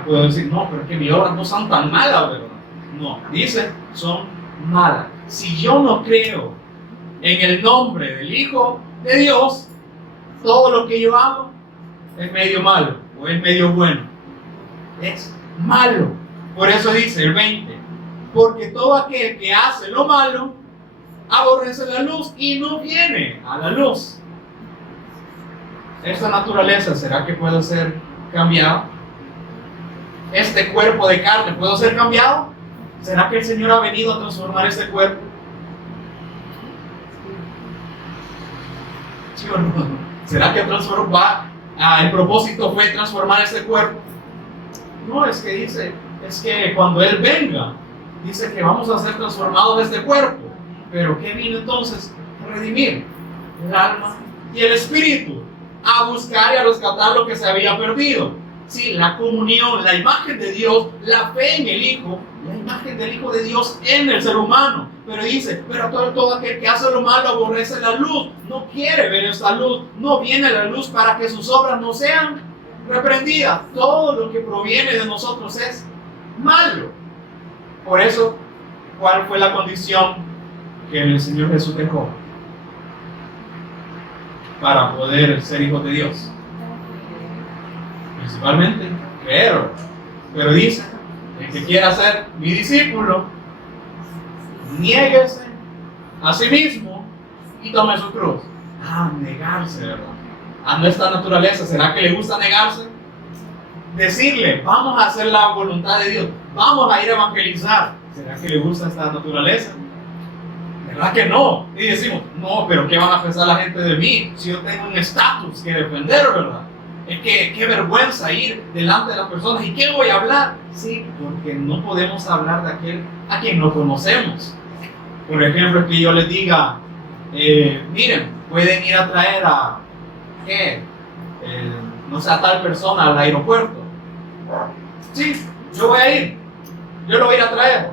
puedo decir, no, pero es que mis obras no son tan malas, ¿verdad? No, dice, son malas. Si yo no creo en el nombre del Hijo de Dios, todo lo que yo hago es medio malo o es medio bueno. Es malo. Por eso dice el 20, porque todo aquel que hace lo malo aborrece la luz y no viene a la luz. Esta naturaleza, ¿será que puede ser cambiada? Este cuerpo de carne, ¿puede ser cambiado? ¿Será que el Señor ha venido a transformar este cuerpo? ¿Sí o no? ¿Será que el propósito fue transformar este cuerpo? No, es que dice, es que cuando Él venga, dice que vamos a ser transformados de este cuerpo. Pero ¿qué vino entonces? A redimir el alma y el espíritu, a buscar y a rescatar lo que se había perdido. Sí, la comunión, la imagen de Dios, la fe en el Hijo, la imagen del Hijo de Dios en el ser humano. Pero dice, pero todo aquel que hace lo malo aborrece la luz, no quiere ver esta luz, no viene a la luz para que sus obras no sean reprendidas. Todo lo que proviene de nosotros es malo. Por eso, ¿cuál fue la condición que el Señor Jesús dejó para poder ser hijos de Dios? Principalmente creer. Pero dice, el que quiera ser mi discípulo, niéguese a sí mismo y tome su cruz. Negarse, ¿verdad? A nuestra naturaleza, ¿será que le gusta negarse? Decirle, vamos a hacer la voluntad de Dios, vamos a ir a evangelizar. ¿Será que le gusta esta naturaleza? ¿Verdad que no? Y decimos, no, pero ¿qué van a pensar la gente de mí si yo tengo un estatus que defender, verdad? Es que qué vergüenza ir delante de las personas. ¿Y qué voy a hablar? Sí, porque no podemos hablar de aquel a quien no conocemos. Por ejemplo, que yo les diga, miren, pueden ir a traer a, no sé, a tal persona al aeropuerto. Sí, yo voy a ir. Yo lo voy a ir a traer.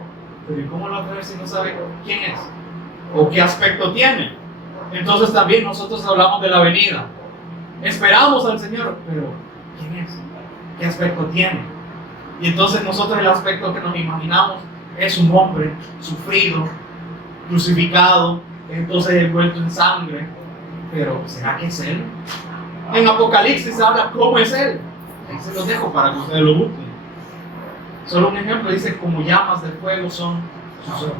Pero ¿cómo lo va a traer si no sabe quién es? ¿O qué aspecto tiene? Entonces también nosotros hablamos de la venida. Esperamos al Señor, pero ¿quién es? ¿Qué aspecto tiene? Y entonces nosotros el aspecto que nos imaginamos es un hombre sufrido, crucificado, entonces envuelto en sangre. Pero ¿será que es Él? En Apocalipsis habla cómo es Él. Ahí se los dejo para que ustedes lo busquen. Solo un ejemplo, dice, como llamas de fuego son sus obras.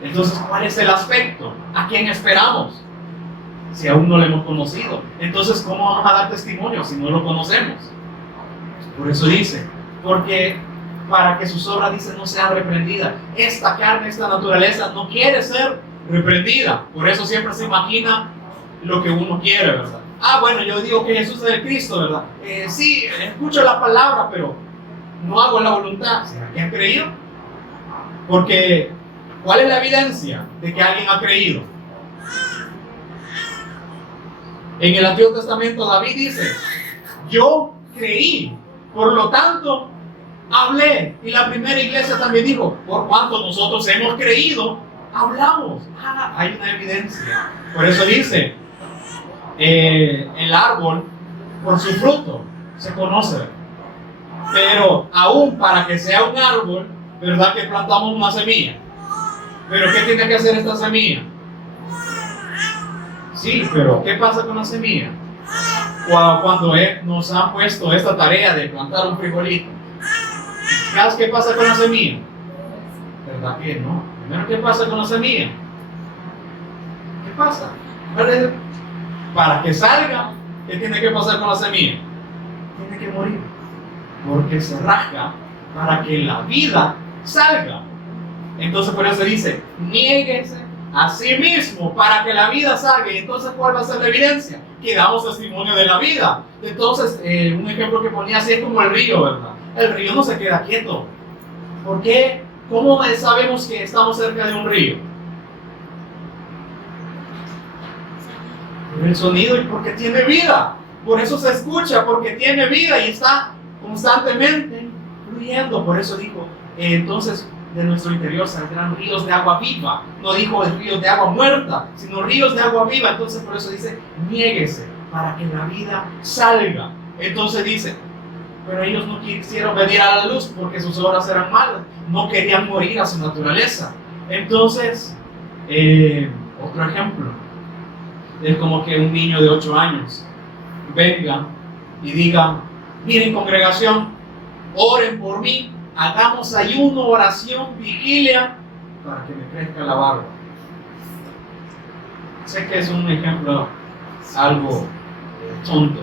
Entonces, ¿cuál es el aspecto? ¿A quién esperamos? Si aún no lo hemos conocido. Entonces, ¿cómo vamos a dar testimonio si no lo conocemos? Por eso dice, porque para que sus obras, dice, no sean reprendidas. Esta carne, esta naturaleza no quiere ser reprendida. Por eso siempre se imagina lo que uno quiere, ¿verdad? Bueno, yo digo que Jesús es el Cristo, ¿verdad? Sí, escucho la palabra, pero no hago la voluntad. ¿Será que han creído? Porque, ¿cuál es la evidencia de que alguien ha creído? En el Antiguo Testamento David dice, yo creí, por lo tanto, hablé. Y la primera iglesia también dijo, por cuanto nosotros hemos creído, hablamos. Hay una evidencia. Por eso dice, el árbol, por su fruto, se conoce. Pero aún para que sea un árbol, ¿verdad que plantamos una semilla? ¿Pero qué tiene que hacer esta semilla? Sí, pero ¿qué pasa con la semilla? Cuando nos han puesto esta tarea de plantar un frijolito, ¿qué pasa con la semilla? ¿Verdad que no? Primero, ¿qué pasa con la semilla? ¿Qué pasa? Para que salga, ¿qué tiene que pasar con la semilla? Tiene que morir, porque se rasga para que la vida salga. Entonces por eso dice, niéguese a sí mismo para que la vida salga. Y entonces, ¿cuál va a ser la evidencia? Que damos testimonio de la vida. Entonces, un ejemplo que ponía así es como el río, ¿verdad? El río no se queda quieto. ¿Por qué? ¿Cómo sabemos que estamos cerca de un río? por el sonido y porque tiene vida. Por eso se escucha, porque tiene vida y está constantemente fluyendo. Por eso dijo, entonces de nuestro interior saldrán ríos de agua viva. No dijo ríos de agua muerta, sino ríos de agua viva. Entonces por eso dice, niéguese para que la vida salga. Entonces dice, pero ellos no quisieron venir a la luz porque sus obras eran malas. No querían morir a su naturaleza. Entonces, otro ejemplo, es como que un niño de 8 años venga y diga, miren congregación, oren por mí, hagamos ayuno, oración, vigilia, para que me crezca la barba. Sé que es un ejemplo algo tonto,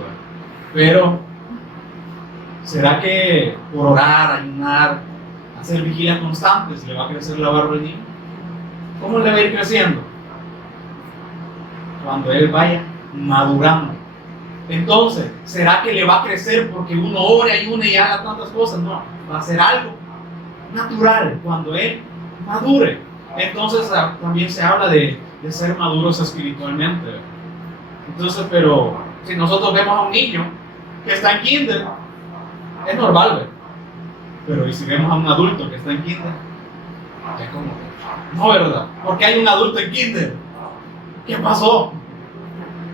pero ¿será que por orar, ayunar, hacer vigilias constantes le va a crecer la barba al niño? ¿Cómo le va a ir creciendo? Cuando él vaya madurando. Entonces, ¿será que le va a crecer porque uno ore, ayune y haga tantas cosas? No, va a ser algo natural cuando él madure. Entonces también se habla de ser maduros espiritualmente. Entonces, pero si nosotros vemos a un niño que está en kinder, es normal, ¿verdad? Pero ¿y si vemos a un adulto que está en kinder? Es como, no, ¿verdad? ¿Por qué hay un adulto en kinder? ¿Qué pasó?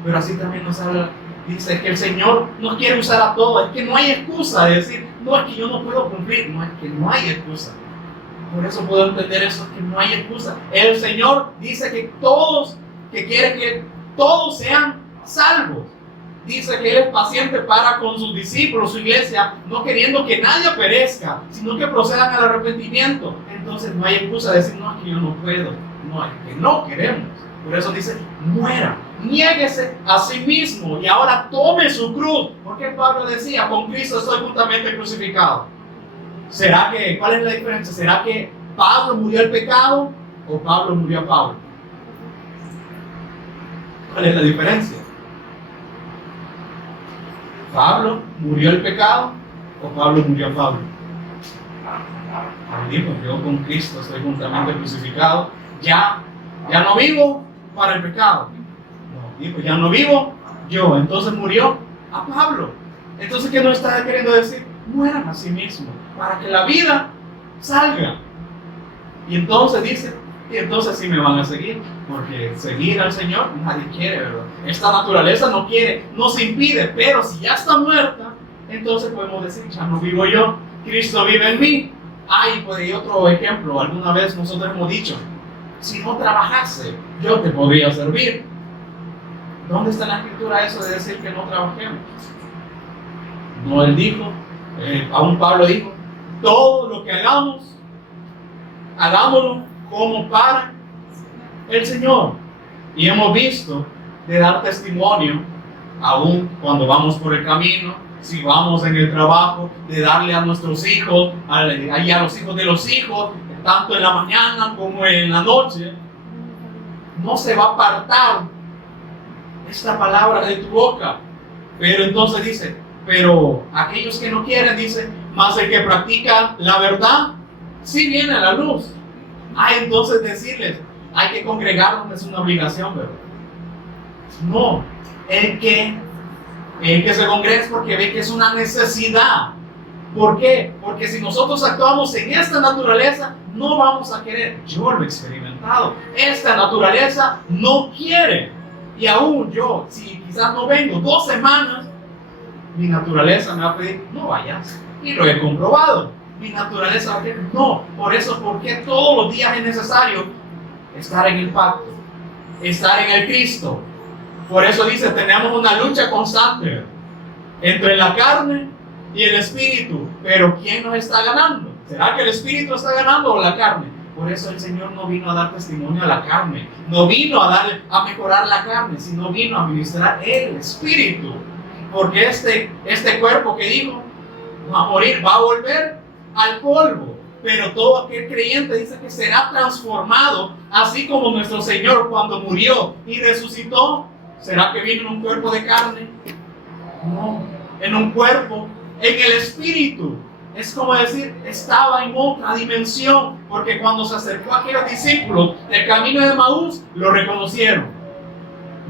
Pero así también nos habla, dice que el Señor nos quiere usar a todos. Es que no hay excusa de decir, no, es que yo no puedo cumplir. No, es que no hay excusa. Por eso puedo entender eso, que no hay excusa. El Señor dice que todos, que quiere que todos sean salvos. Dice que Él es paciente para con sus discípulos, su iglesia, no queriendo que nadie perezca, sino que procedan al arrepentimiento. Entonces no hay excusa de decir, no, es que yo no puedo. No, es que no queremos. Por eso dice, muera, niéguese a sí mismo y ahora tome su cruz. Porque Pablo decía, con Cristo estoy juntamente crucificado. ¿Será que, cuál es la diferencia? ¿Será que Pablo murió al pecado o Pablo murió a Pablo? ¿Cuál es la diferencia? ¿Pablo murió al pecado o Pablo murió a Pablo? Dijo, yo con Cristo estoy juntamente crucificado. Ya no vivo para el pecado. No, dijo, ya no vivo yo. Entonces murió a Pablo. Entonces, ¿qué nos está queriendo decir? Mueran a sí mismos para que la vida salga. Y entonces dice, y entonces sí me van a seguir, porque seguir al Señor nadie quiere, ¿verdad? Esta naturaleza no quiere, nos impide, pero si ya está muerta, entonces podemos decir, ya no vivo yo, Cristo vive en mí. Pues hay otro ejemplo, alguna vez nosotros hemos dicho, si no trabajase, yo te podría servir. ¿Dónde está en la escritura eso de decir que no trabajemos? No, él dijo, aún Pablo dijo, todo lo que hagamos, hagámoslo como para el Señor. Y hemos visto de dar testimonio, aún cuando vamos por el camino, si vamos en el trabajo, de darle a nuestros hijos, a los hijos de los hijos, tanto en la mañana como en la noche. No se va a apartar esta palabra de tu boca. Pero entonces dice, pero aquellos que no quieren, dice, más el que practica la verdad, sí viene a la luz. Entonces decirles, hay que congregarnos es una obligación, ¿verdad? No, el que se congrega es porque ve que es una necesidad. ¿Por qué? Porque si nosotros actuamos en esta naturaleza, no vamos a querer. Yo lo he experimentado. Esta naturaleza no quiere. Y aún yo, si quizás no vengo 2 semanas, mi naturaleza me va a pedir, no vayas. Y lo he comprobado. Mi naturaleza va a decir, no. Por eso, porque todos los días es necesario estar en el pacto, estar en el Cristo. Por eso dice, tenemos una lucha constante entre la carne y el espíritu. Pero ¿quién nos está ganando? ¿Será que el espíritu está ganando o la carne? Por eso el Señor no vino a dar testimonio a la carne, no vino a mejorar la carne, sino vino a ministrar el espíritu. Porque este cuerpo que dijo va a morir, va a volver al polvo. Pero todo aquel creyente dice que será transformado, así como nuestro Señor cuando murió y resucitó. ¿Será que vino en un cuerpo de carne? No, en un cuerpo, en el espíritu. Es como decir, estaba en otra dimensión, porque cuando se acercó a aquellos discípulos del camino de Emaús, lo reconocieron.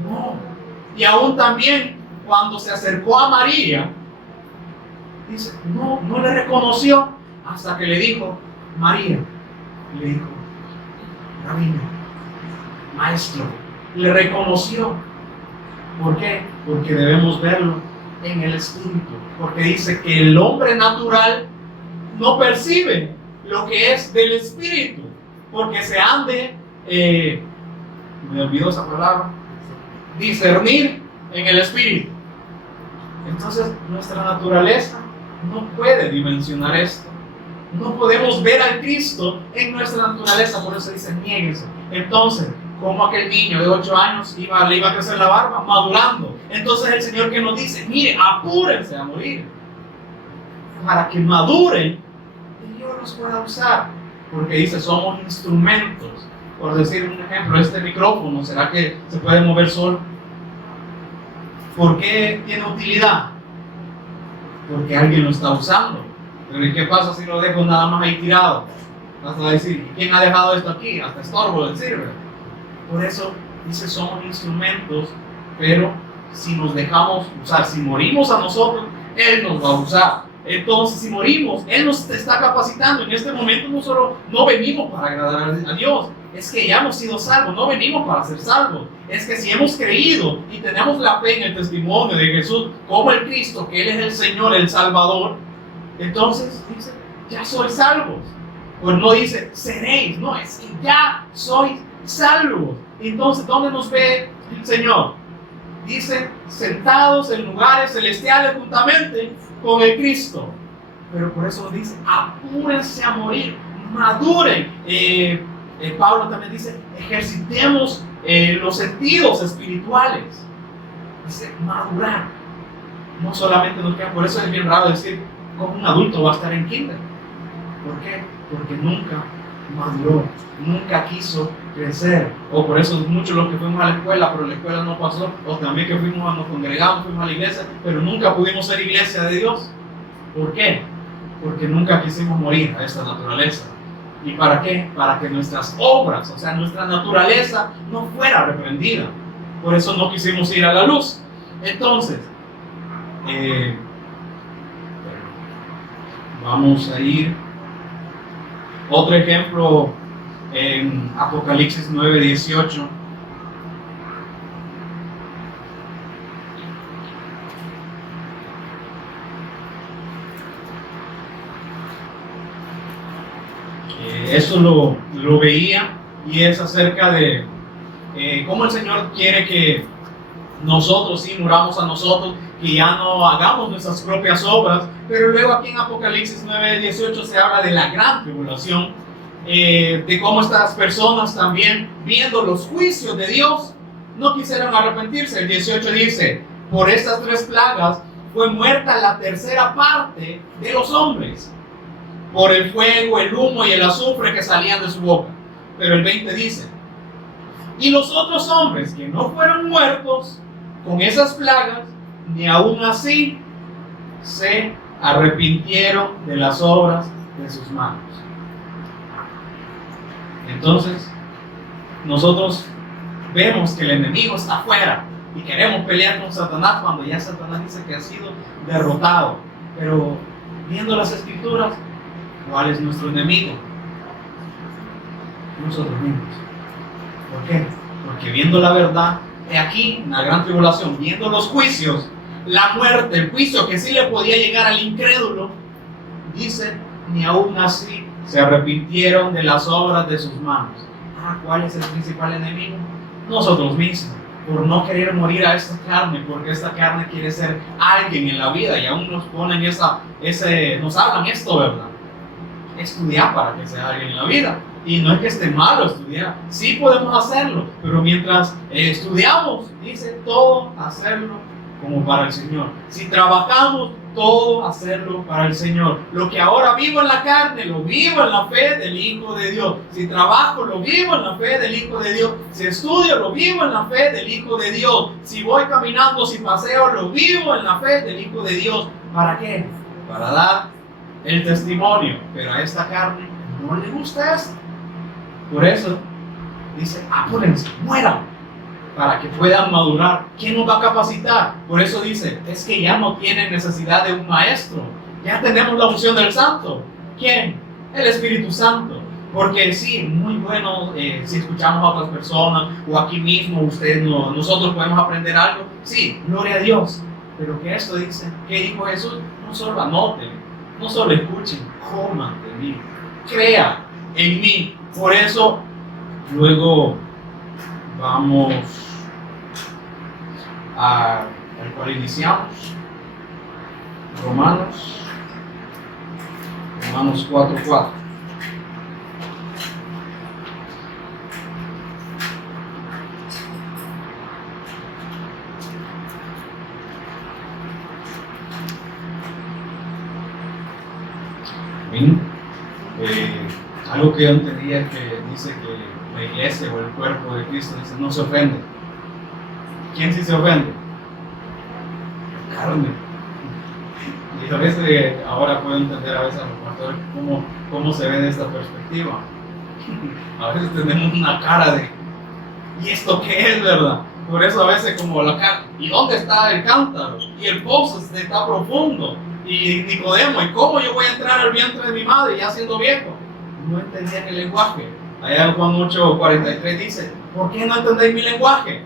No, Y aún también cuando se acercó a María, dice, no le reconoció hasta que le dijo, María, le dijo, rabino, maestro, le reconoció. ¿Por qué? Porque debemos verlo en el espíritu, porque dice que el hombre natural no percibe lo que es del espíritu, porque se han de, me olvidó esa palabra, discernir en el espíritu. Entonces nuestra naturaleza no puede dimensionar esto. No podemos ver al Cristo en nuestra naturaleza, por eso dice, niéguese. Entonces, como aquel niño de 8 años le iba a crecer la barba, madurando. Entonces el Señor que nos dice, mire, apúrense a morir, para que maduren y Dios los pueda usar. Porque dice, somos instrumentos. Por decir un ejemplo, este micrófono, ¿será que se puede mover solo? ¿Por qué tiene utilidad? Porque alguien lo está usando. Pero ¿y qué pasa si lo dejo nada más ahí tirado? Vas a decir, ¿quién ha dejado esto aquí? Hasta estorbo le sirve. Por eso dice, somos instrumentos, pero si nos dejamos usar, si morimos a nosotros, Él nos va a usar. Entonces, si morimos, Él nos está capacitando. En este momento no venimos para agradar a Dios, es que ya hemos sido salvos, no venimos para ser salvos. Es que si hemos creído y tenemos la fe en el testimonio de Jesús como el Cristo, que Él es el Señor, el Salvador, entonces dice, ya sois salvos. Pues no dice, seréis, no, es que ya sois salvos. Entonces, ¿dónde nos ve el Señor? Dice, sentados en lugares celestiales juntamente con el Cristo. Pero por eso dice, apúrense a morir, maduren. Pablo también dice, ejercitemos los sentidos espirituales. Dice, madurar. No solamente nos queda, por eso es bien raro decir, como un adulto va a estar en kinder. ¿Por qué? Porque nunca maduró, nunca quiso crecer. O por eso muchos los que fuimos a la escuela, pero la escuela no pasó. O también que nos congregamos, fuimos a la iglesia, pero nunca pudimos ser iglesia de Dios. ¿Por qué? Porque nunca quisimos morir a esta naturaleza. ¿Y para qué? Para que nuestras obras, o sea, nuestra naturaleza no fuera reprendida. Por eso no quisimos ir a la luz. Entonces, vamos a ir. Otro ejemplo en Apocalipsis 9:18. Eso lo veía, y es acerca de cómo el Señor quiere que nosotros sí muramos a nosotros, que ya no hagamos nuestras propias obras. Pero luego aquí en Apocalipsis 9:18 se habla de la gran tribulación, de cómo estas personas también, viendo los juicios de Dios, no quisieron arrepentirse. El 18 dice, por estas 3 plagas fue muerta la tercera parte de los hombres, por el fuego, el humo y el azufre que salían de su boca. Pero el 20 dice, y los otros hombres que no fueron muertos con esas plagas, ni aún así se arrepintieron de las obras de sus manos. Entonces, nosotros vemos que el enemigo está afuera y queremos pelear con Satanás cuando ya Satanás dice que ha sido derrotado. Pero viendo las escrituras, ¿cuál es nuestro enemigo? Nosotros mismos. ¿Por qué? Porque viendo la verdad, aquí en la gran tribulación, viendo los juicios, la muerte, el juicio que sí le podía llegar al incrédulo, dice, ni aún así se arrepintieron de las obras de sus manos. ¿Cuál es el principal enemigo? Nosotros mismos, por no querer morir a esta carne, porque esta carne quiere ser alguien en la vida, y aún nos ponen nos hablan esto, ¿verdad? Estudiar para que sea alguien en la vida. Y no es que esté malo estudiar, sí podemos hacerlo, pero mientras estudiamos, dice, todo hacerlo como para el Señor. Si trabajamos, todo hacerlo para el Señor. Lo que ahora vivo en la carne, lo vivo en la fe del Hijo de Dios. Si trabajo, lo vivo en la fe del Hijo de Dios. Si estudio, lo vivo en la fe del Hijo de Dios. Si voy caminando, si paseo, lo vivo en la fe del Hijo de Dios. ¿Para qué? Para dar el testimonio. Pero a esta carne no le gusta esto. Por eso dice, apúrense, mueran. para que puedan madurar. ¿Quién nos va a capacitar? Por eso dice, es que ya no tienen necesidad de un maestro. Ya tenemos la unción del Santo. ¿Quién? El Espíritu Santo. Porque sí, muy bueno si escuchamos a otras personas o aquí mismo nosotros podemos aprender algo. Sí, gloria a Dios. Pero que esto dice, ¿qué dijo Jesús? No solo anoten, no solo escuchen, coman de mí, crean en mí. Por eso, luego vamos al cual iniciamos, Romanos 4:4. Algo que yo entendía es que dice que la iglesia o el cuerpo de Cristo dice, no se ofende. ¿Quién sí se ofende? La carne. Y a veces, ahora puedo entender a veces a los pastores cómo se ve de esta perspectiva. A veces tenemos una cara de, ¿y esto qué es, verdad? Por eso a veces como la cara, ¿y dónde está el cántaro? Y el pozo está profundo. Y Nicodemo, ¿y cómo yo voy a entrar al vientre de mi madre ya siendo viejo? No entendían el lenguaje. Allá en Juan 8:43 dice, ¿por qué no entendéis mi lenguaje?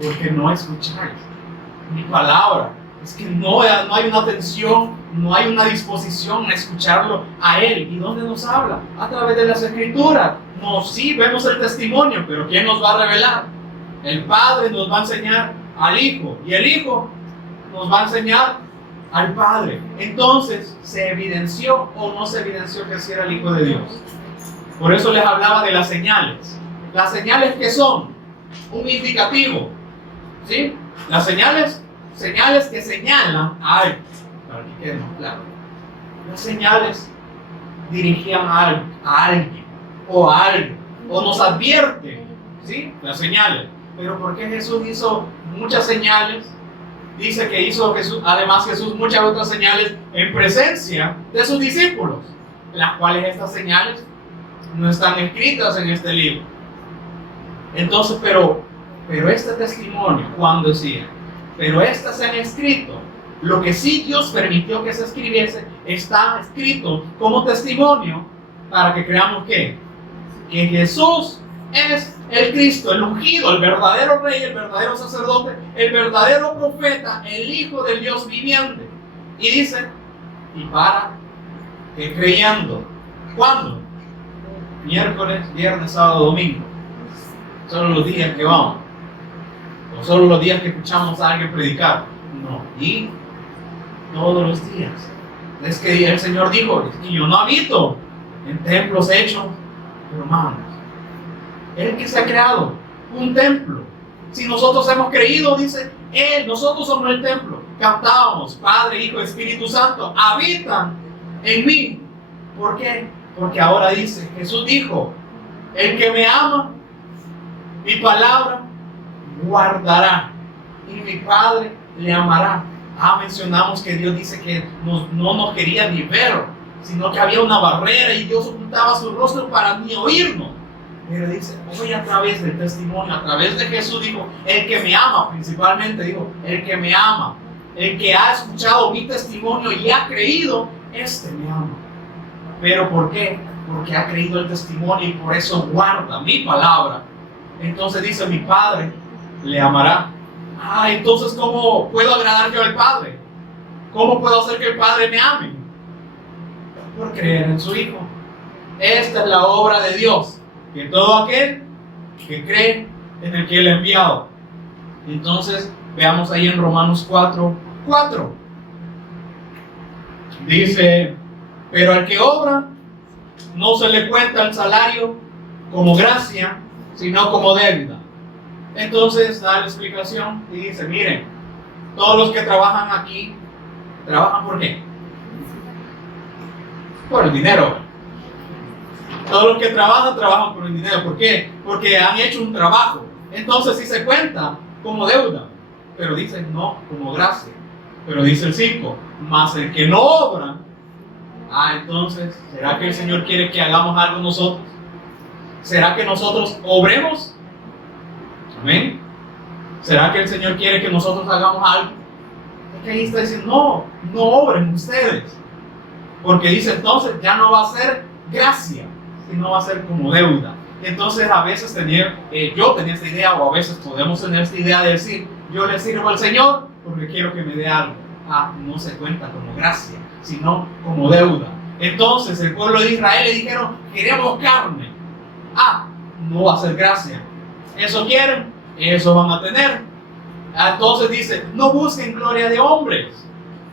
Porque no escucháis mi palabra. Es que no hay una atención, no hay una disposición a escucharlo a Él. ¿Y dónde nos habla? A través de las Escrituras. No, sí, vemos el testimonio, pero ¿quién nos va a revelar? El Padre nos va a enseñar al Hijo, y el Hijo nos va a enseñar al Padre. Entonces, ¿se evidenció o no se evidenció que sí era el Hijo de Dios? Por eso les hablaba de las señales. Las señales que son un indicativo, ¿sí? Las señales que señalan a algo, para que quede más claro. Las señales dirigían a alguien o a algo, o nos advierten, ¿sí? Las señales. Pero ¿por qué Jesús hizo muchas señales? Dice que hizo Jesús muchas otras señales en presencia de sus discípulos, las cuales estas señales no están escritas en este libro. Entonces, pero este testimonio, Juan decía, pero estas se han escrito. Lo que sí Dios permitió que se escribiese está escrito como testimonio para que creamos que Jesús es el Cristo, el ungido, el verdadero rey, el verdadero sacerdote, el verdadero profeta, el Hijo del Dios viviente. Y dice, y para que creyendo, ¿cuándo? Miércoles, viernes, sábado, domingo. Solo los días que vamos. O solo los días que escuchamos a alguien predicar. No, y todos los días. Es que el Señor dijo, y yo no habito en templos hechos por manos. Él que se ha creado un templo. Si nosotros hemos creído, dice Él, nosotros somos el templo. Captábamos, Padre, Hijo, Espíritu Santo, habitan en mí. ¿Por qué? Porque ahora dice, Jesús dijo, el que me ama, mi palabra guardará y mi Padre le amará. Mencionamos que Dios dice que no nos quería ni ver, sino que había una barrera y Dios ocultaba su rostro para ni oírnos. Pero dice, hoy a través del testimonio, a través de Jesús, dijo, el que me ama, principalmente dijo, el que me ama, el que ha escuchado mi testimonio y ha creído, este me ama. ¿Pero por qué? Porque ha creído el testimonio y por eso guarda mi palabra. Entonces dice, mi Padre le amará. Entonces, ¿cómo puedo agradar yo al Padre? ¿Cómo puedo hacer que el Padre me ame? Por creer en su Hijo. Esta es la obra de Dios, que todo aquel que cree en el que Él ha enviado. Entonces, veamos ahí en Romanos 4:4. Dice, pero al que obra, no se le cuenta el salario como gracia, sino como deuda. Entonces da la explicación y dice, miren, todos los que trabajan aquí, ¿trabajan por qué? Por el dinero. Todos los que trabajan por el dinero. ¿Por qué? Porque han hecho un trabajo. Entonces sí se cuenta como deuda. Pero dice no, como gracia. Pero dice el 5, más el que no obra. Entonces, ¿será que el Señor quiere que hagamos algo nosotros? ¿Será que nosotros obremos? Amén. ¿Será que el Señor quiere que nosotros hagamos algo? Es que ahí está diciendo, no obren ustedes. Porque dice, entonces ya no va a ser gracia, sino va a ser como deuda. Entonces a veces yo tenía esta idea, o a veces podemos tener esta idea de decir, yo le sirvo al Señor porque quiero que me dé algo. No se cuenta como gracia, sino como deuda. Entonces el pueblo de Israel le dijeron, queremos carne. No va a ser gracia. Eso quieren, eso van a tener. Entonces dice, no busquen gloria de hombres.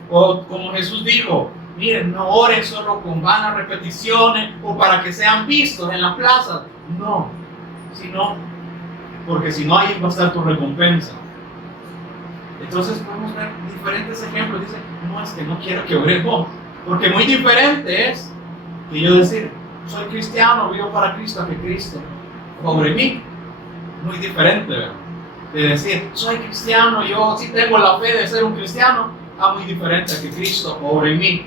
O como Jesús dijo, miren, no oren solo con vanas repeticiones o para que sean vistos en la plaza. No, sino porque si no, ahí va a estar tu recompensa. Entonces podemos ver diferentes ejemplos. Dice, no, es que no quiero que oremos, porque muy diferente es que yo decir, soy cristiano, vivo para Cristo, a que Cristo sobre mí. Muy diferente, ¿verdad? De decir, soy cristiano, yo sí tengo la fe de ser un cristiano, muy diferente a que Cristo obra en mí.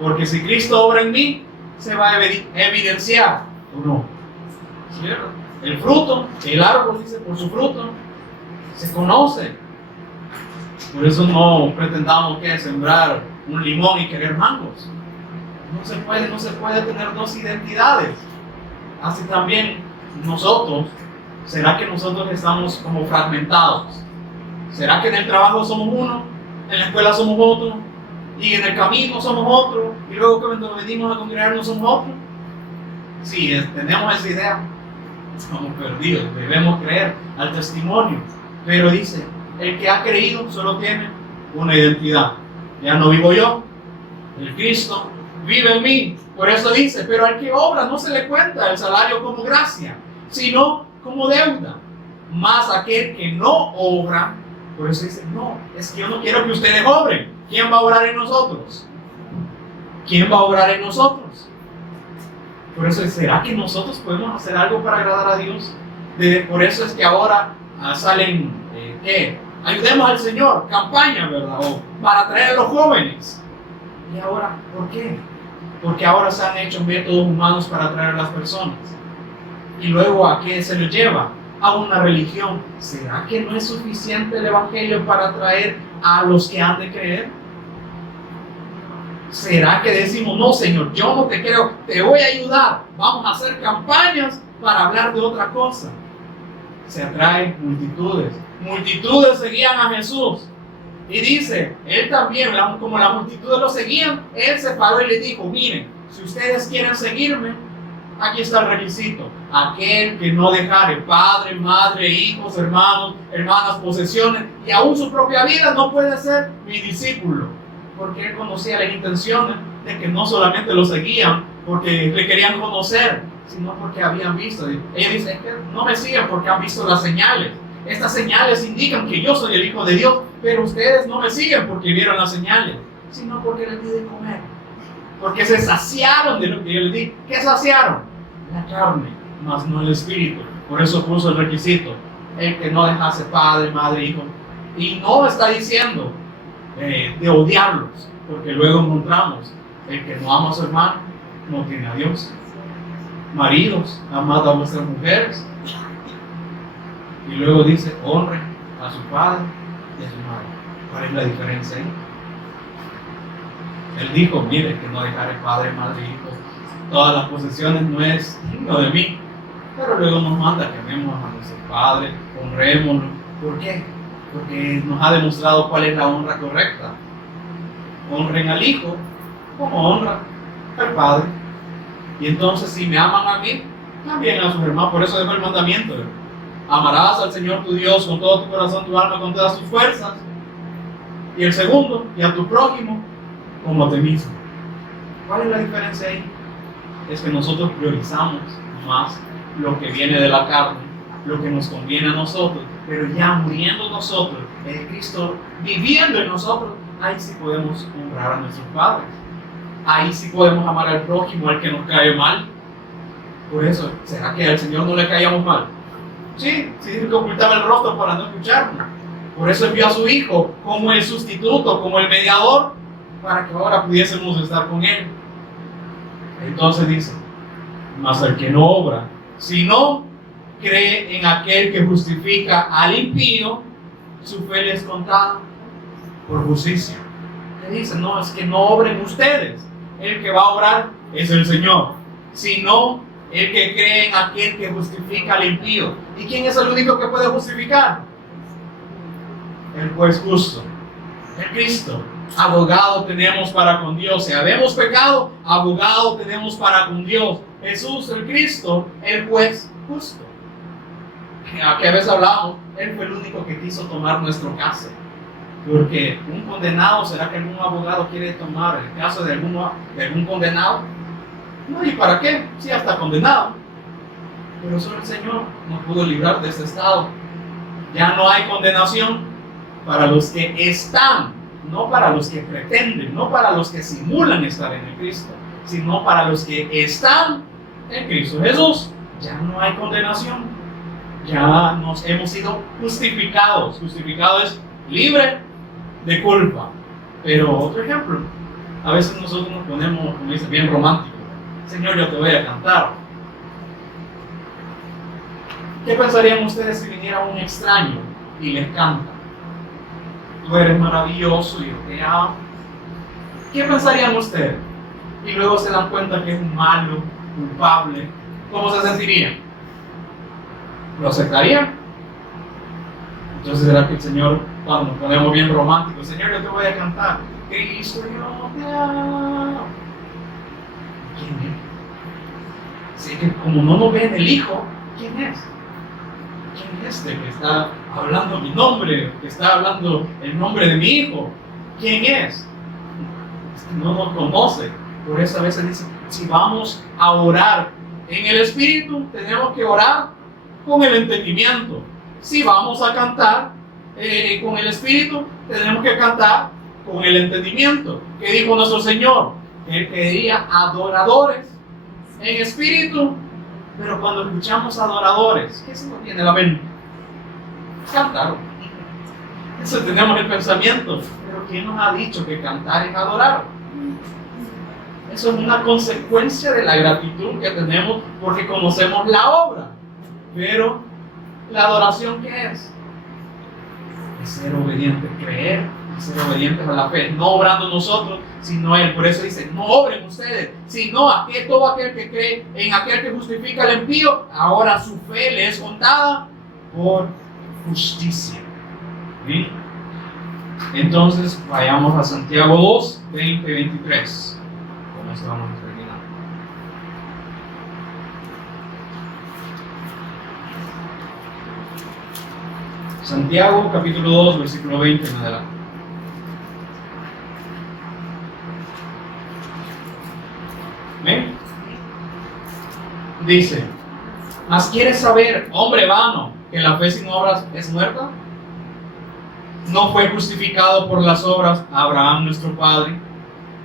Porque si Cristo obra en mí, se va a evidenciar o no. ¿Cierto? El fruto, el árbol dice, por su fruto se conoce. Por eso no pretendamos que sembrar un limón y querer mangos. No se puede tener dos identidades. Así también nosotros, ¿será que nosotros estamos como fragmentados? ¿Será que en el trabajo somos uno, en la escuela somos otro, y en el camino somos otro, y luego cuando venimos a congregarnos somos otro? Sí, tenemos esa idea. Estamos perdidos, debemos creer al testimonio. Pero dice, el que ha creído solo tiene una identidad. Ya no vivo yo, el Cristo vive en mí. Por eso dice, pero al que obra no se le cuenta el salario como gracia, sino como deuda. Más aquel que no obra, por eso dice, no, es que yo no quiero que ustedes obren. ¿Quién va a obrar en nosotros? ¿Quién va a obrar en nosotros? Por eso, ¿será que nosotros podemos hacer algo para agradar a Dios? Por eso es que ahora salen, ayudemos al Señor, campaña, ¿verdad? O para atraer a los jóvenes. ¿Y ahora por qué? Porque ahora se han hecho métodos humanos para atraer a las personas. Y luego, ¿a qué se les lleva? A una religión. ¿Será que no es suficiente el Evangelio para atraer a los que han de creer? ¿Será que decimos, no, Señor, yo no te creo, te voy a ayudar, vamos a hacer campañas para hablar de otra cosa? Se atraen multitudes. Multitudes seguían a Jesús. Y dice, él también, como las multitudes lo seguían, él se paró y le dijo, miren, si ustedes quieren seguirme, aquí está el requisito. Aquel que no dejare padre, madre, hijos, hermanos, hermanas, posesiones y aún su propia vida no puede ser mi discípulo. Porque él conocía las intenciones de que no solamente lo seguían porque le querían conocer, sino porque habían visto. Ella dice, es que no me siguen porque han visto las señales. Estas señales indican que yo soy el Hijo de Dios, pero ustedes no me siguen porque vieron las señales, sino porque les di de comer. Porque se saciaron de lo que yo les di. ¿Qué saciaron? La carne, mas no el espíritu. Por eso puso el requisito, el que no dejase padre, madre, hijo. Y no está diciendo de odiarlos, porque luego encontramos, el que no ama a su hermano no tiene a Dios. Maridos, amad a vuestras mujeres. Y luego dice, honren a su padre y a su madre. ¿Cuál es la diferencia ahí? Él dijo, mire, que no dejare padre, madre, hijo, todas las posesiones no es digno de mí. Pero luego nos manda que amemos a nuestro padre, honrémoslo. ¿Por qué? Porque nos ha demostrado cuál es la honra correcta. Honren al hijo como honra al padre. Y entonces, si me aman a mí, también a sus hermanos. Por eso dejó el mandamiento, ¿verdad? Amarás al Señor tu Dios con todo tu corazón, tu alma, con todas tus fuerzas. Y el segundo, y a tu prójimo como a ti mismo. ¿Cuál es la diferencia ahí? Es que nosotros priorizamos más lo que viene de la carne, lo que nos conviene a nosotros, pero ya muriendo nosotros, el Cristo viviendo en nosotros, ahí sí podemos honrar a nuestros padres. Ahí sí podemos amar al prójimo, al que nos cae mal. Por eso, ¿será que al Señor no le caíamos mal? Sí, que ocultaba el rostro para no escucharnos. Por eso envió a su Hijo como el sustituto, como el mediador, para que ahora pudiésemos estar con Él. Entonces dice, mas el que no obra, si no cree en aquel que justifica al impío, su fe les contada por justicia. Le dicen, no, es que no obren ustedes. El que va a obrar es el Señor, sino el que cree en aquel que justifica al impío. ¿Y quién es el único que puede justificar? El juez justo, el Cristo. Abogado tenemos para con Dios. Si habemos pecado, abogado tenemos para con Dios. Jesús, el Cristo, el juez justo. Aquí a veces hablamos, Él fue el único que quiso tomar nuestro caso. Porque un condenado, ¿será que algún abogado quiere tomar el caso de algún condenado? No, ¿y para qué? Sí, hasta condenado. Pero solo el Señor nos pudo librar de este estado. Ya no hay condenación para los que están, no para los que pretenden, no para los que simulan estar en el Cristo, sino para los que están en Cristo Jesús. Ya no hay condenación. Ya nos hemos sido justificados. Justificado es libre de culpa. Pero otro ejemplo, a veces nosotros nos ponemos, como dice, bien románticos. Señor, yo te voy a cantar. ¿Qué pensarían ustedes si viniera un extraño y les canta? Tú eres maravilloso, yo te amo. ¿Qué pensarían ustedes? Y luego se dan cuenta que es un malo, culpable. ¿Cómo se sentirían? ¿Lo aceptarían? Entonces será que el Señor, cuando nos ponemos bien románticos, Señor, yo te voy a cantar, Cristo, yo te amo. ¿Quién es? Sí, que como no nos ve en el Hijo, ¿quién es? ¿Quién es este que está hablando mi nombre, que está hablando el nombre de mi Hijo? ¿Quién es? Es que no nos conoce. Por eso a veces dice, si vamos a orar en el Espíritu, tenemos que orar con el entendimiento. Si vamos a cantar con el Espíritu, tenemos que cantar con el entendimiento. ¿Qué dijo nuestro Señor? Él quería adoradores en espíritu. Pero cuando escuchamos adoradores, ¿qué se nos viene a la mente? Cantar. Eso tenemos el pensamiento. Pero ¿quién nos ha dicho que cantar es adorar? Eso es una consecuencia de la gratitud que tenemos porque conocemos la obra. Pero la adoración, ¿qué es? Es ser obedientes, creer, ser obedientes a la fe, no obrando nosotros, sino Él. Por eso dice, no obren ustedes, sino todo aquel que cree en aquel que justifica al impío, ahora su fe le es contada por justicia. ¿Sí? Entonces, vayamos a Santiago 2, 20, 23. Con esto vamos a terminar. Santiago capítulo 2, versículo 20 en adelante. ¿Ven? Dice, ¿mas quieres saber, hombre vano, que la fe sin obras es muerta? ¿No fue justificado por las obras Abraham nuestro padre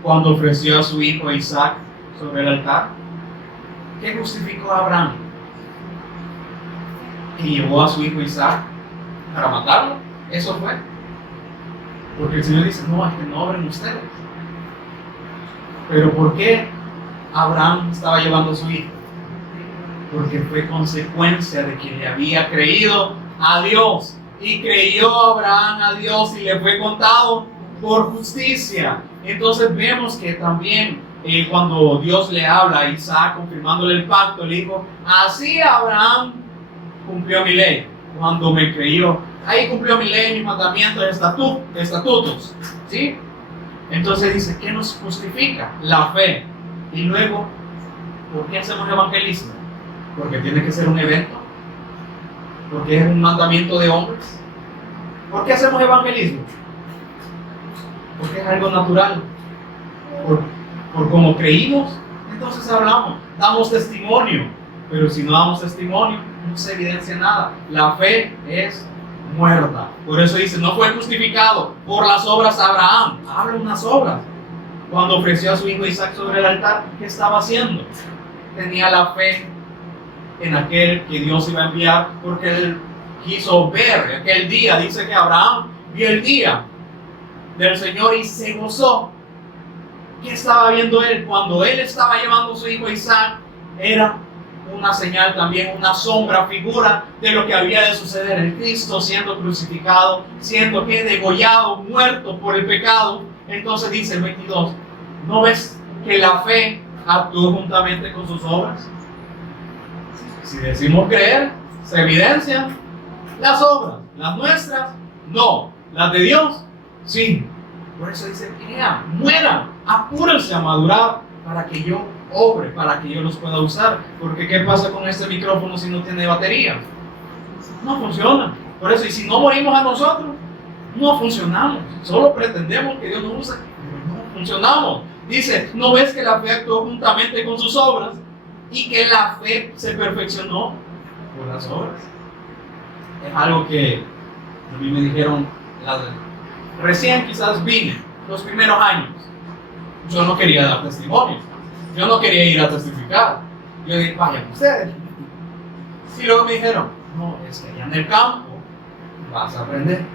cuando ofreció a su hijo Isaac sobre el altar? ¿Qué justificó a Abraham? ¿Que llevó a su hijo Isaac para matarlo? Eso fue. Porque el Señor dice, no, es que no obren ustedes. Pero ¿por qué Abraham estaba llevando a su hijo? Porque fue consecuencia de que le había creído a Dios. Y creyó Abraham a Dios y le fue contado por justicia. Entonces vemos que también cuando Dios le habla a Isaac confirmándole el pacto, le dijo, así Abraham cumplió mi ley cuando me creyó. Ahí cumplió mi ley, mis mandamientos, estatutos. ¿Sí? Entonces dice, ¿qué nos justifica? La fe. Y luego, ¿por qué hacemos evangelismo? Porque tiene que ser un evento. Porque es un mandamiento de hombres. ¿Por qué hacemos evangelismo? Porque es algo natural. Por como creímos, entonces hablamos, damos testimonio. Pero si no damos testimonio, no se evidencia nada. La fe es muerta. Por eso dice, no fue justificado por las obras Abraham. Habla unas obras. Cuando ofreció a su hijo Isaac sobre el altar, ¿qué estaba haciendo? Tenía la fe en aquel que Dios iba a enviar, porque él quiso ver aquel día. Dice que Abraham vio el día del Señor y se gozó. ¿Qué estaba viendo él? Cuando él estaba llevando a su hijo Isaac, era una señal también, una sombra, figura de lo que había de suceder. El Cristo siendo crucificado, siendo que degollado, muerto por el pecado. Entonces dice el 22, ¿no ves que la fe actuó juntamente con sus obras? Si decimos creer, se evidencian las obras. Las nuestras, no. Las de Dios, sí. Por eso dice, crean, mueran, apúrense a madurar para que yo obre, para que yo los pueda usar. Porque ¿qué pasa con este micrófono si no tiene batería? No funciona. Por eso, y si no morimos a nosotros, no funcionamos. Solo pretendemos que Dios nos use, pero no funcionamos. Dice, ¿no ves que la fe actuó juntamente con sus obras y que la fe se perfeccionó por las obras? Es algo que a mí me dijeron recién quizás vine, los primeros años. Yo no quería dar testimonio. Yo no quería ir a testificar. Yo dije, vayan ustedes. Y luego me dijeron, no, es que allá en el campo vas a aprender.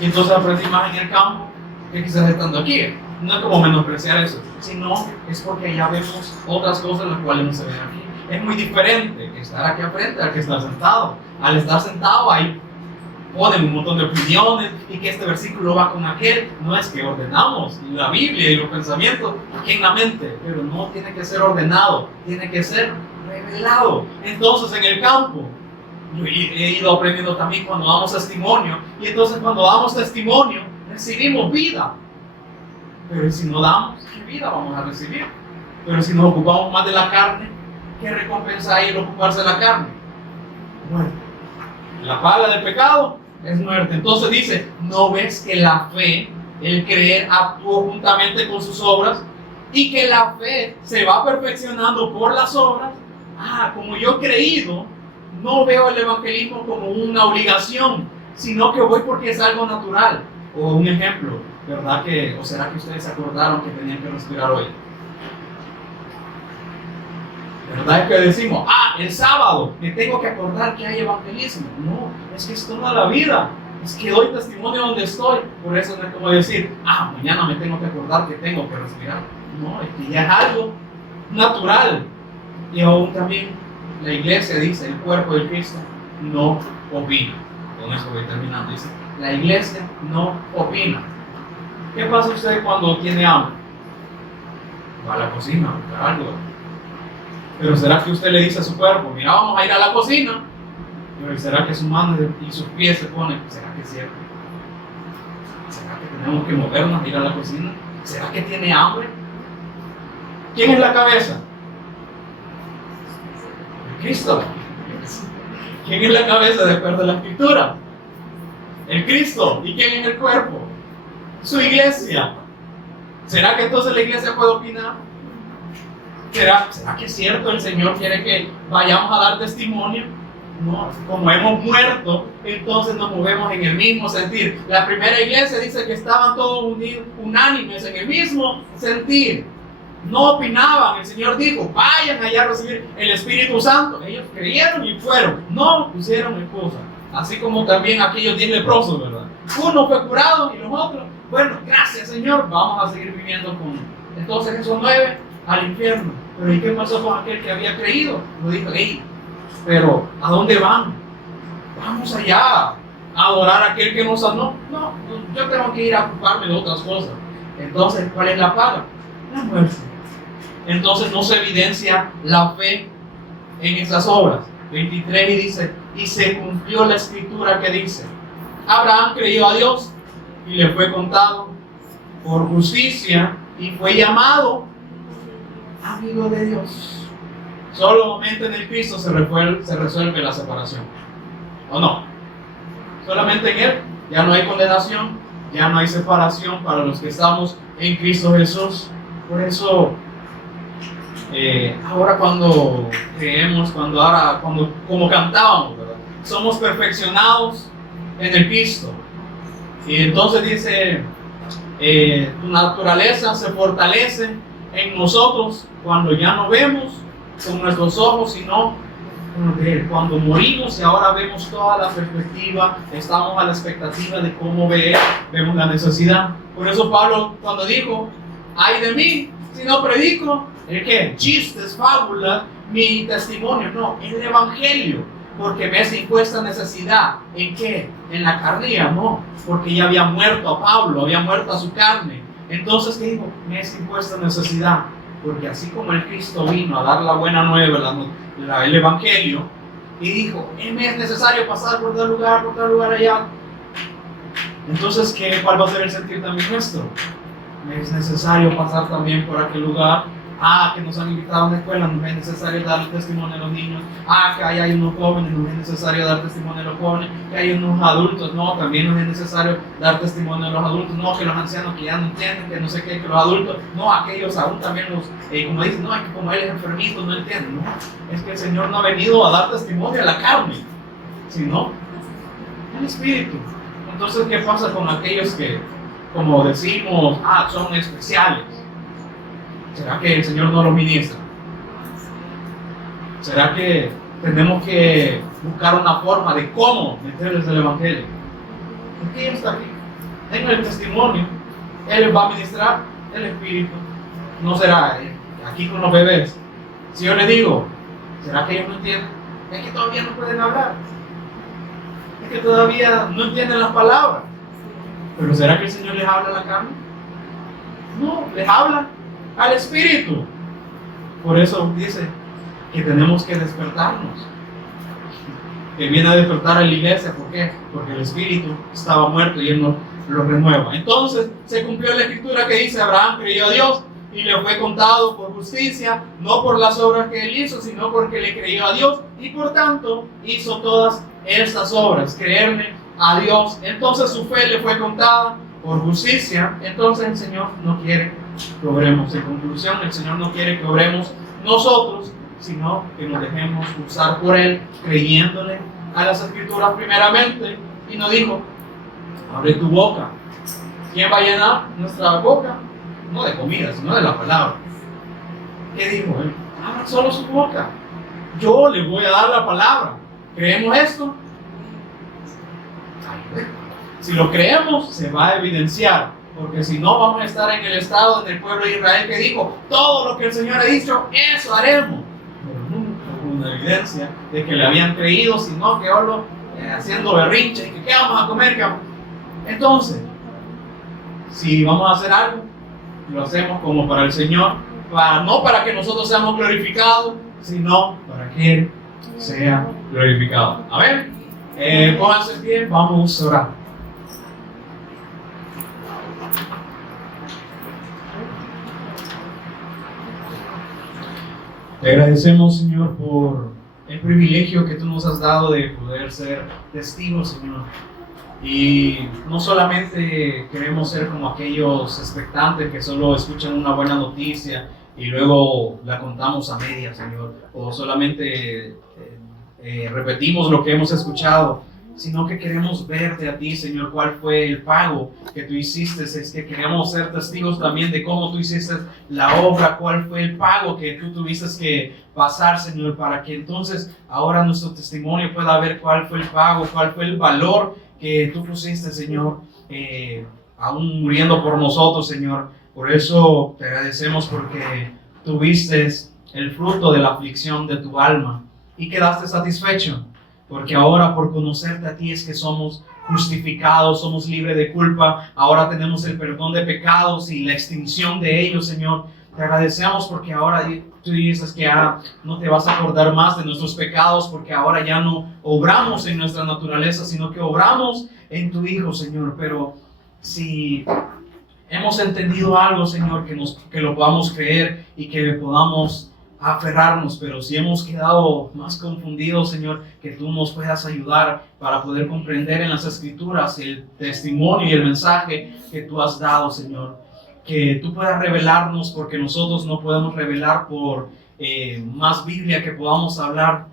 Y entonces aprendí más en el campo que quizás estando aquí. No es como menospreciar eso, sino es porque allá vemos otras cosas las cuales no se ven aquí. Es muy diferente estar aquí al frente al que estar sentado. Al estar sentado ahí ponen un montón de opiniones y que este versículo va con aquel. No es que ordenamos la Biblia y los pensamientos aquí en la mente, pero no tiene que ser ordenado, tiene que ser revelado. Entonces en el campo yo he ido aprendiendo también cuando damos testimonio, y entonces cuando damos testimonio recibimos vida. Pero si no damos, ¿qué vida vamos a recibir? Pero si nos ocupamos más de la carne, ¿qué recompensa hay el ocuparse de la carne? Muerte. La paga del pecado es muerte. Entonces dice, ¿no ves que la fe, el creer, actuó juntamente con sus obras y que la fe se va perfeccionando por las obras? Como yo he creído, no veo el evangelismo como una obligación, sino que voy porque es algo natural. O un ejemplo, ¿verdad que, o será que ustedes se acordaron que tenían que respirar hoy? ¿Verdad es que decimos, el sábado me tengo que acordar que hay evangelismo? No, es que es toda la vida. Es que doy testimonio donde estoy. Por eso no es como decir, mañana me tengo que acordar que tengo que respirar. No, es que ya es algo natural. Y aún también la iglesia dice, el cuerpo de Cristo no opina. Con eso voy terminando. Dice, la iglesia no opina. ¿Qué pasa usted cuando tiene hambre? Va a la cocina a buscar algo. Pero ¿será que usted le dice a su cuerpo, mira, vamos a ir a la cocina? Pero ¿será que su mano y sus pies se ponen? ¿Será que es cierto? ¿Será que tenemos que movernos a ir a la cocina? ¿Será que tiene hambre? ¿Quién es la cabeza? El Cristo. ¿Quién es la cabeza de acuerdo a la escritura? El Cristo. ¿Y quién es el cuerpo? Su iglesia. ¿Será que entonces la iglesia puede opinar? ¿Será que es cierto el Señor quiere que vayamos a dar testimonio? No, como hemos muerto, entonces nos movemos en el mismo sentir. La primera iglesia dice que estaban todos unidos, unánimes en el mismo sentir. No opinaban, el Señor dijo, vayan allá a recibir el Espíritu Santo. Ellos creyeron y fueron, no pusieron excusa. Así como también aquellos 10 leprosos, ¿verdad? Uno fue curado y los otros, bueno, gracias Señor, vamos a seguir viviendo con. Entonces esos 9 al infierno. Pero ¿y qué pasó con aquel que había creído? Lo dijo, pero ¿a dónde van? Vamos allá a adorar a aquel que nos sanó. No, yo tengo que ir a ocuparme de otras cosas. Entonces, ¿cuál es la paga? La muerte. Entonces no se evidencia la fe en esas obras. 23 y dice, y se cumplió la escritura que dice, Abraham creyó a Dios y le fue contado por justicia y fue llamado amigo de Dios. Solamente en el Cristo se resuelve la separación. ¿O no? Solamente en Él ya no hay condenación, ya no hay separación para los que estamos en Cristo Jesús. Por eso, ahora cuando creemos, como cantábamos, ¿verdad? Somos perfeccionados en el Cristo. Y entonces dice, tu naturaleza se fortalece en nosotros cuando ya no vemos con nuestros ojos, sino cuando morimos y ahora vemos toda la perspectiva, estamos a la expectativa de cómo vemos la necesidad. Por eso Pablo cuando dijo, ay de mí si no predico, ¿el qué? Chistes, fábulas, mi testimonio, no, el Evangelio, porque ves impuesta necesidad. ¿En qué? En la carne y amor, porque ya había muerto a Pablo, había muerto a su carne. Entonces, ¿qué dijo? Me es impuesta necesidad, porque así como el Cristo vino a dar la buena nueva, el Evangelio, y dijo, me es necesario pasar por tal lugar allá. Entonces, ¿cuál va a ser el sentir también nuestro? Me es necesario pasar también por aquel lugar. Que nos han invitado a una escuela, nos es necesario dar testimonio a los niños. Que hay unos jóvenes, nos es necesario dar testimonio a los jóvenes. Que hay unos adultos, no, también nos es necesario dar testimonio a los adultos. No, que los ancianos que ya no entienden, que no sé qué, que los adultos, no, aquellos aún también como dicen, no, es que como él es enfermito, no entienden. No, es que el Señor no ha venido a dar testimonio a la carne, sino al Espíritu. Entonces, ¿qué pasa con aquellos que, como decimos, son especiales? ¿Será que el Señor no lo ministra? ¿Será que tenemos que buscar una forma de cómo meterles el Evangelio? Porque Él está aquí, en el testimonio. Él les va a ministrar el Espíritu. No será aquí con los bebés. Si yo les digo, ¿será que ellos no entienden? Es que todavía no pueden hablar. Es que todavía no entienden las palabras. Pero ¿será que el Señor les habla a la carne? No, les habla al Espíritu. Por eso dice que tenemos que despertarnos, que viene a despertar a la iglesia. ¿Por qué? Porque el Espíritu estaba muerto y Él nos lo renueva. Entonces se cumplió la escritura que dice: Abraham creyó a Dios y le fue contado por justicia, no por las obras que él hizo, sino porque le creyó a Dios y por tanto hizo todas estas obras, creerle a Dios. Entonces su fe le fue contada por justicia. Entonces el Señor no quiere que obremos. En conclusión, el Señor no quiere que obremos nosotros, sino que nos dejemos usar por Él, creyéndole a las Escrituras primeramente. Y nos dijo: abre tu boca. ¿Quién va a llenar nuestra boca? No de comida, sino de la palabra. ¿Qué dijo Él? Abra solo su boca. Yo le voy a dar la palabra. ¿Creemos esto? Si lo creemos, se va a evidenciar, porque si no, vamos a estar en el estado del pueblo de Israel que dijo: todo lo que el Señor ha dicho, eso haremos. Pero nunca hubo una evidencia de que le habían creído, sino que solo haciendo berrinche, que qué vamos a comer, Entonces, si vamos a hacer algo, lo hacemos como para el Señor, no para que nosotros seamos glorificados, sino para que Él sea glorificado. Amén. Pónganse en pie, vamos a orar. Te agradecemos, Señor, por el privilegio que tú nos has dado de poder ser testigos, Señor. Y no solamente queremos ser como aquellos expectantes que solo escuchan una buena noticia y luego la contamos a medias, Señor, o solamente repetimos lo que hemos escuchado, sino que queremos verte a ti, Señor, cuál fue el pago que tú hiciste. Es que queremos ser testigos también de cómo tú hiciste la obra, cuál fue el pago que tú tuviste que pasar, Señor, para que entonces ahora nuestro testimonio pueda ver cuál fue el pago, cuál fue el valor que tú pusiste, Señor, aún muriendo por nosotros, Señor. Por eso te agradecemos, porque tuviste el fruto de la aflicción de tu alma y quedaste satisfecho, porque ahora por conocerte a ti es que somos justificados, somos libres de culpa. Ahora tenemos el perdón de pecados y la extinción de ellos, Señor. Te agradecemos porque ahora tú dices que no te vas a acordar más de nuestros pecados, porque ahora ya no obramos en nuestra naturaleza, sino que obramos en tu Hijo, Señor. Pero si hemos entendido algo, Señor, que lo podamos creer y que podamos aferrarnos, pero si hemos quedado más confundidos, Señor, que tú nos puedas ayudar para poder comprender en las Escrituras el testimonio y el mensaje que tú has dado, Señor. Que tú puedas revelarnos, porque nosotros no podemos revelar por más Biblia que podamos hablar,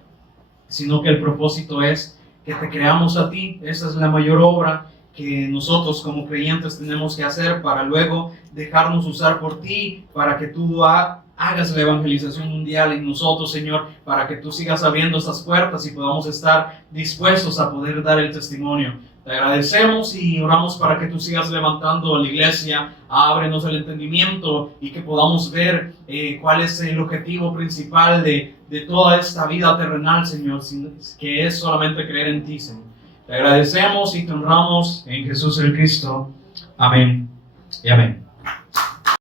sino que el propósito es que te creamos a ti. Esa es la mayor obra que nosotros como creyentes tenemos que hacer, para luego dejarnos usar por ti, para que tú hagas la evangelización mundial en nosotros, Señor, para que tú sigas abriendo estas puertas y podamos estar dispuestos a poder dar el testimonio Te agradecemos y oramos para que tú sigas levantando a la iglesia, ábrenos el entendimiento y que podamos ver cuál es el objetivo principal de toda esta vida terrenal, Señor, que es solamente creer en ti, Señor. Te agradecemos y te honramos en Jesús el Cristo. Amén y amén.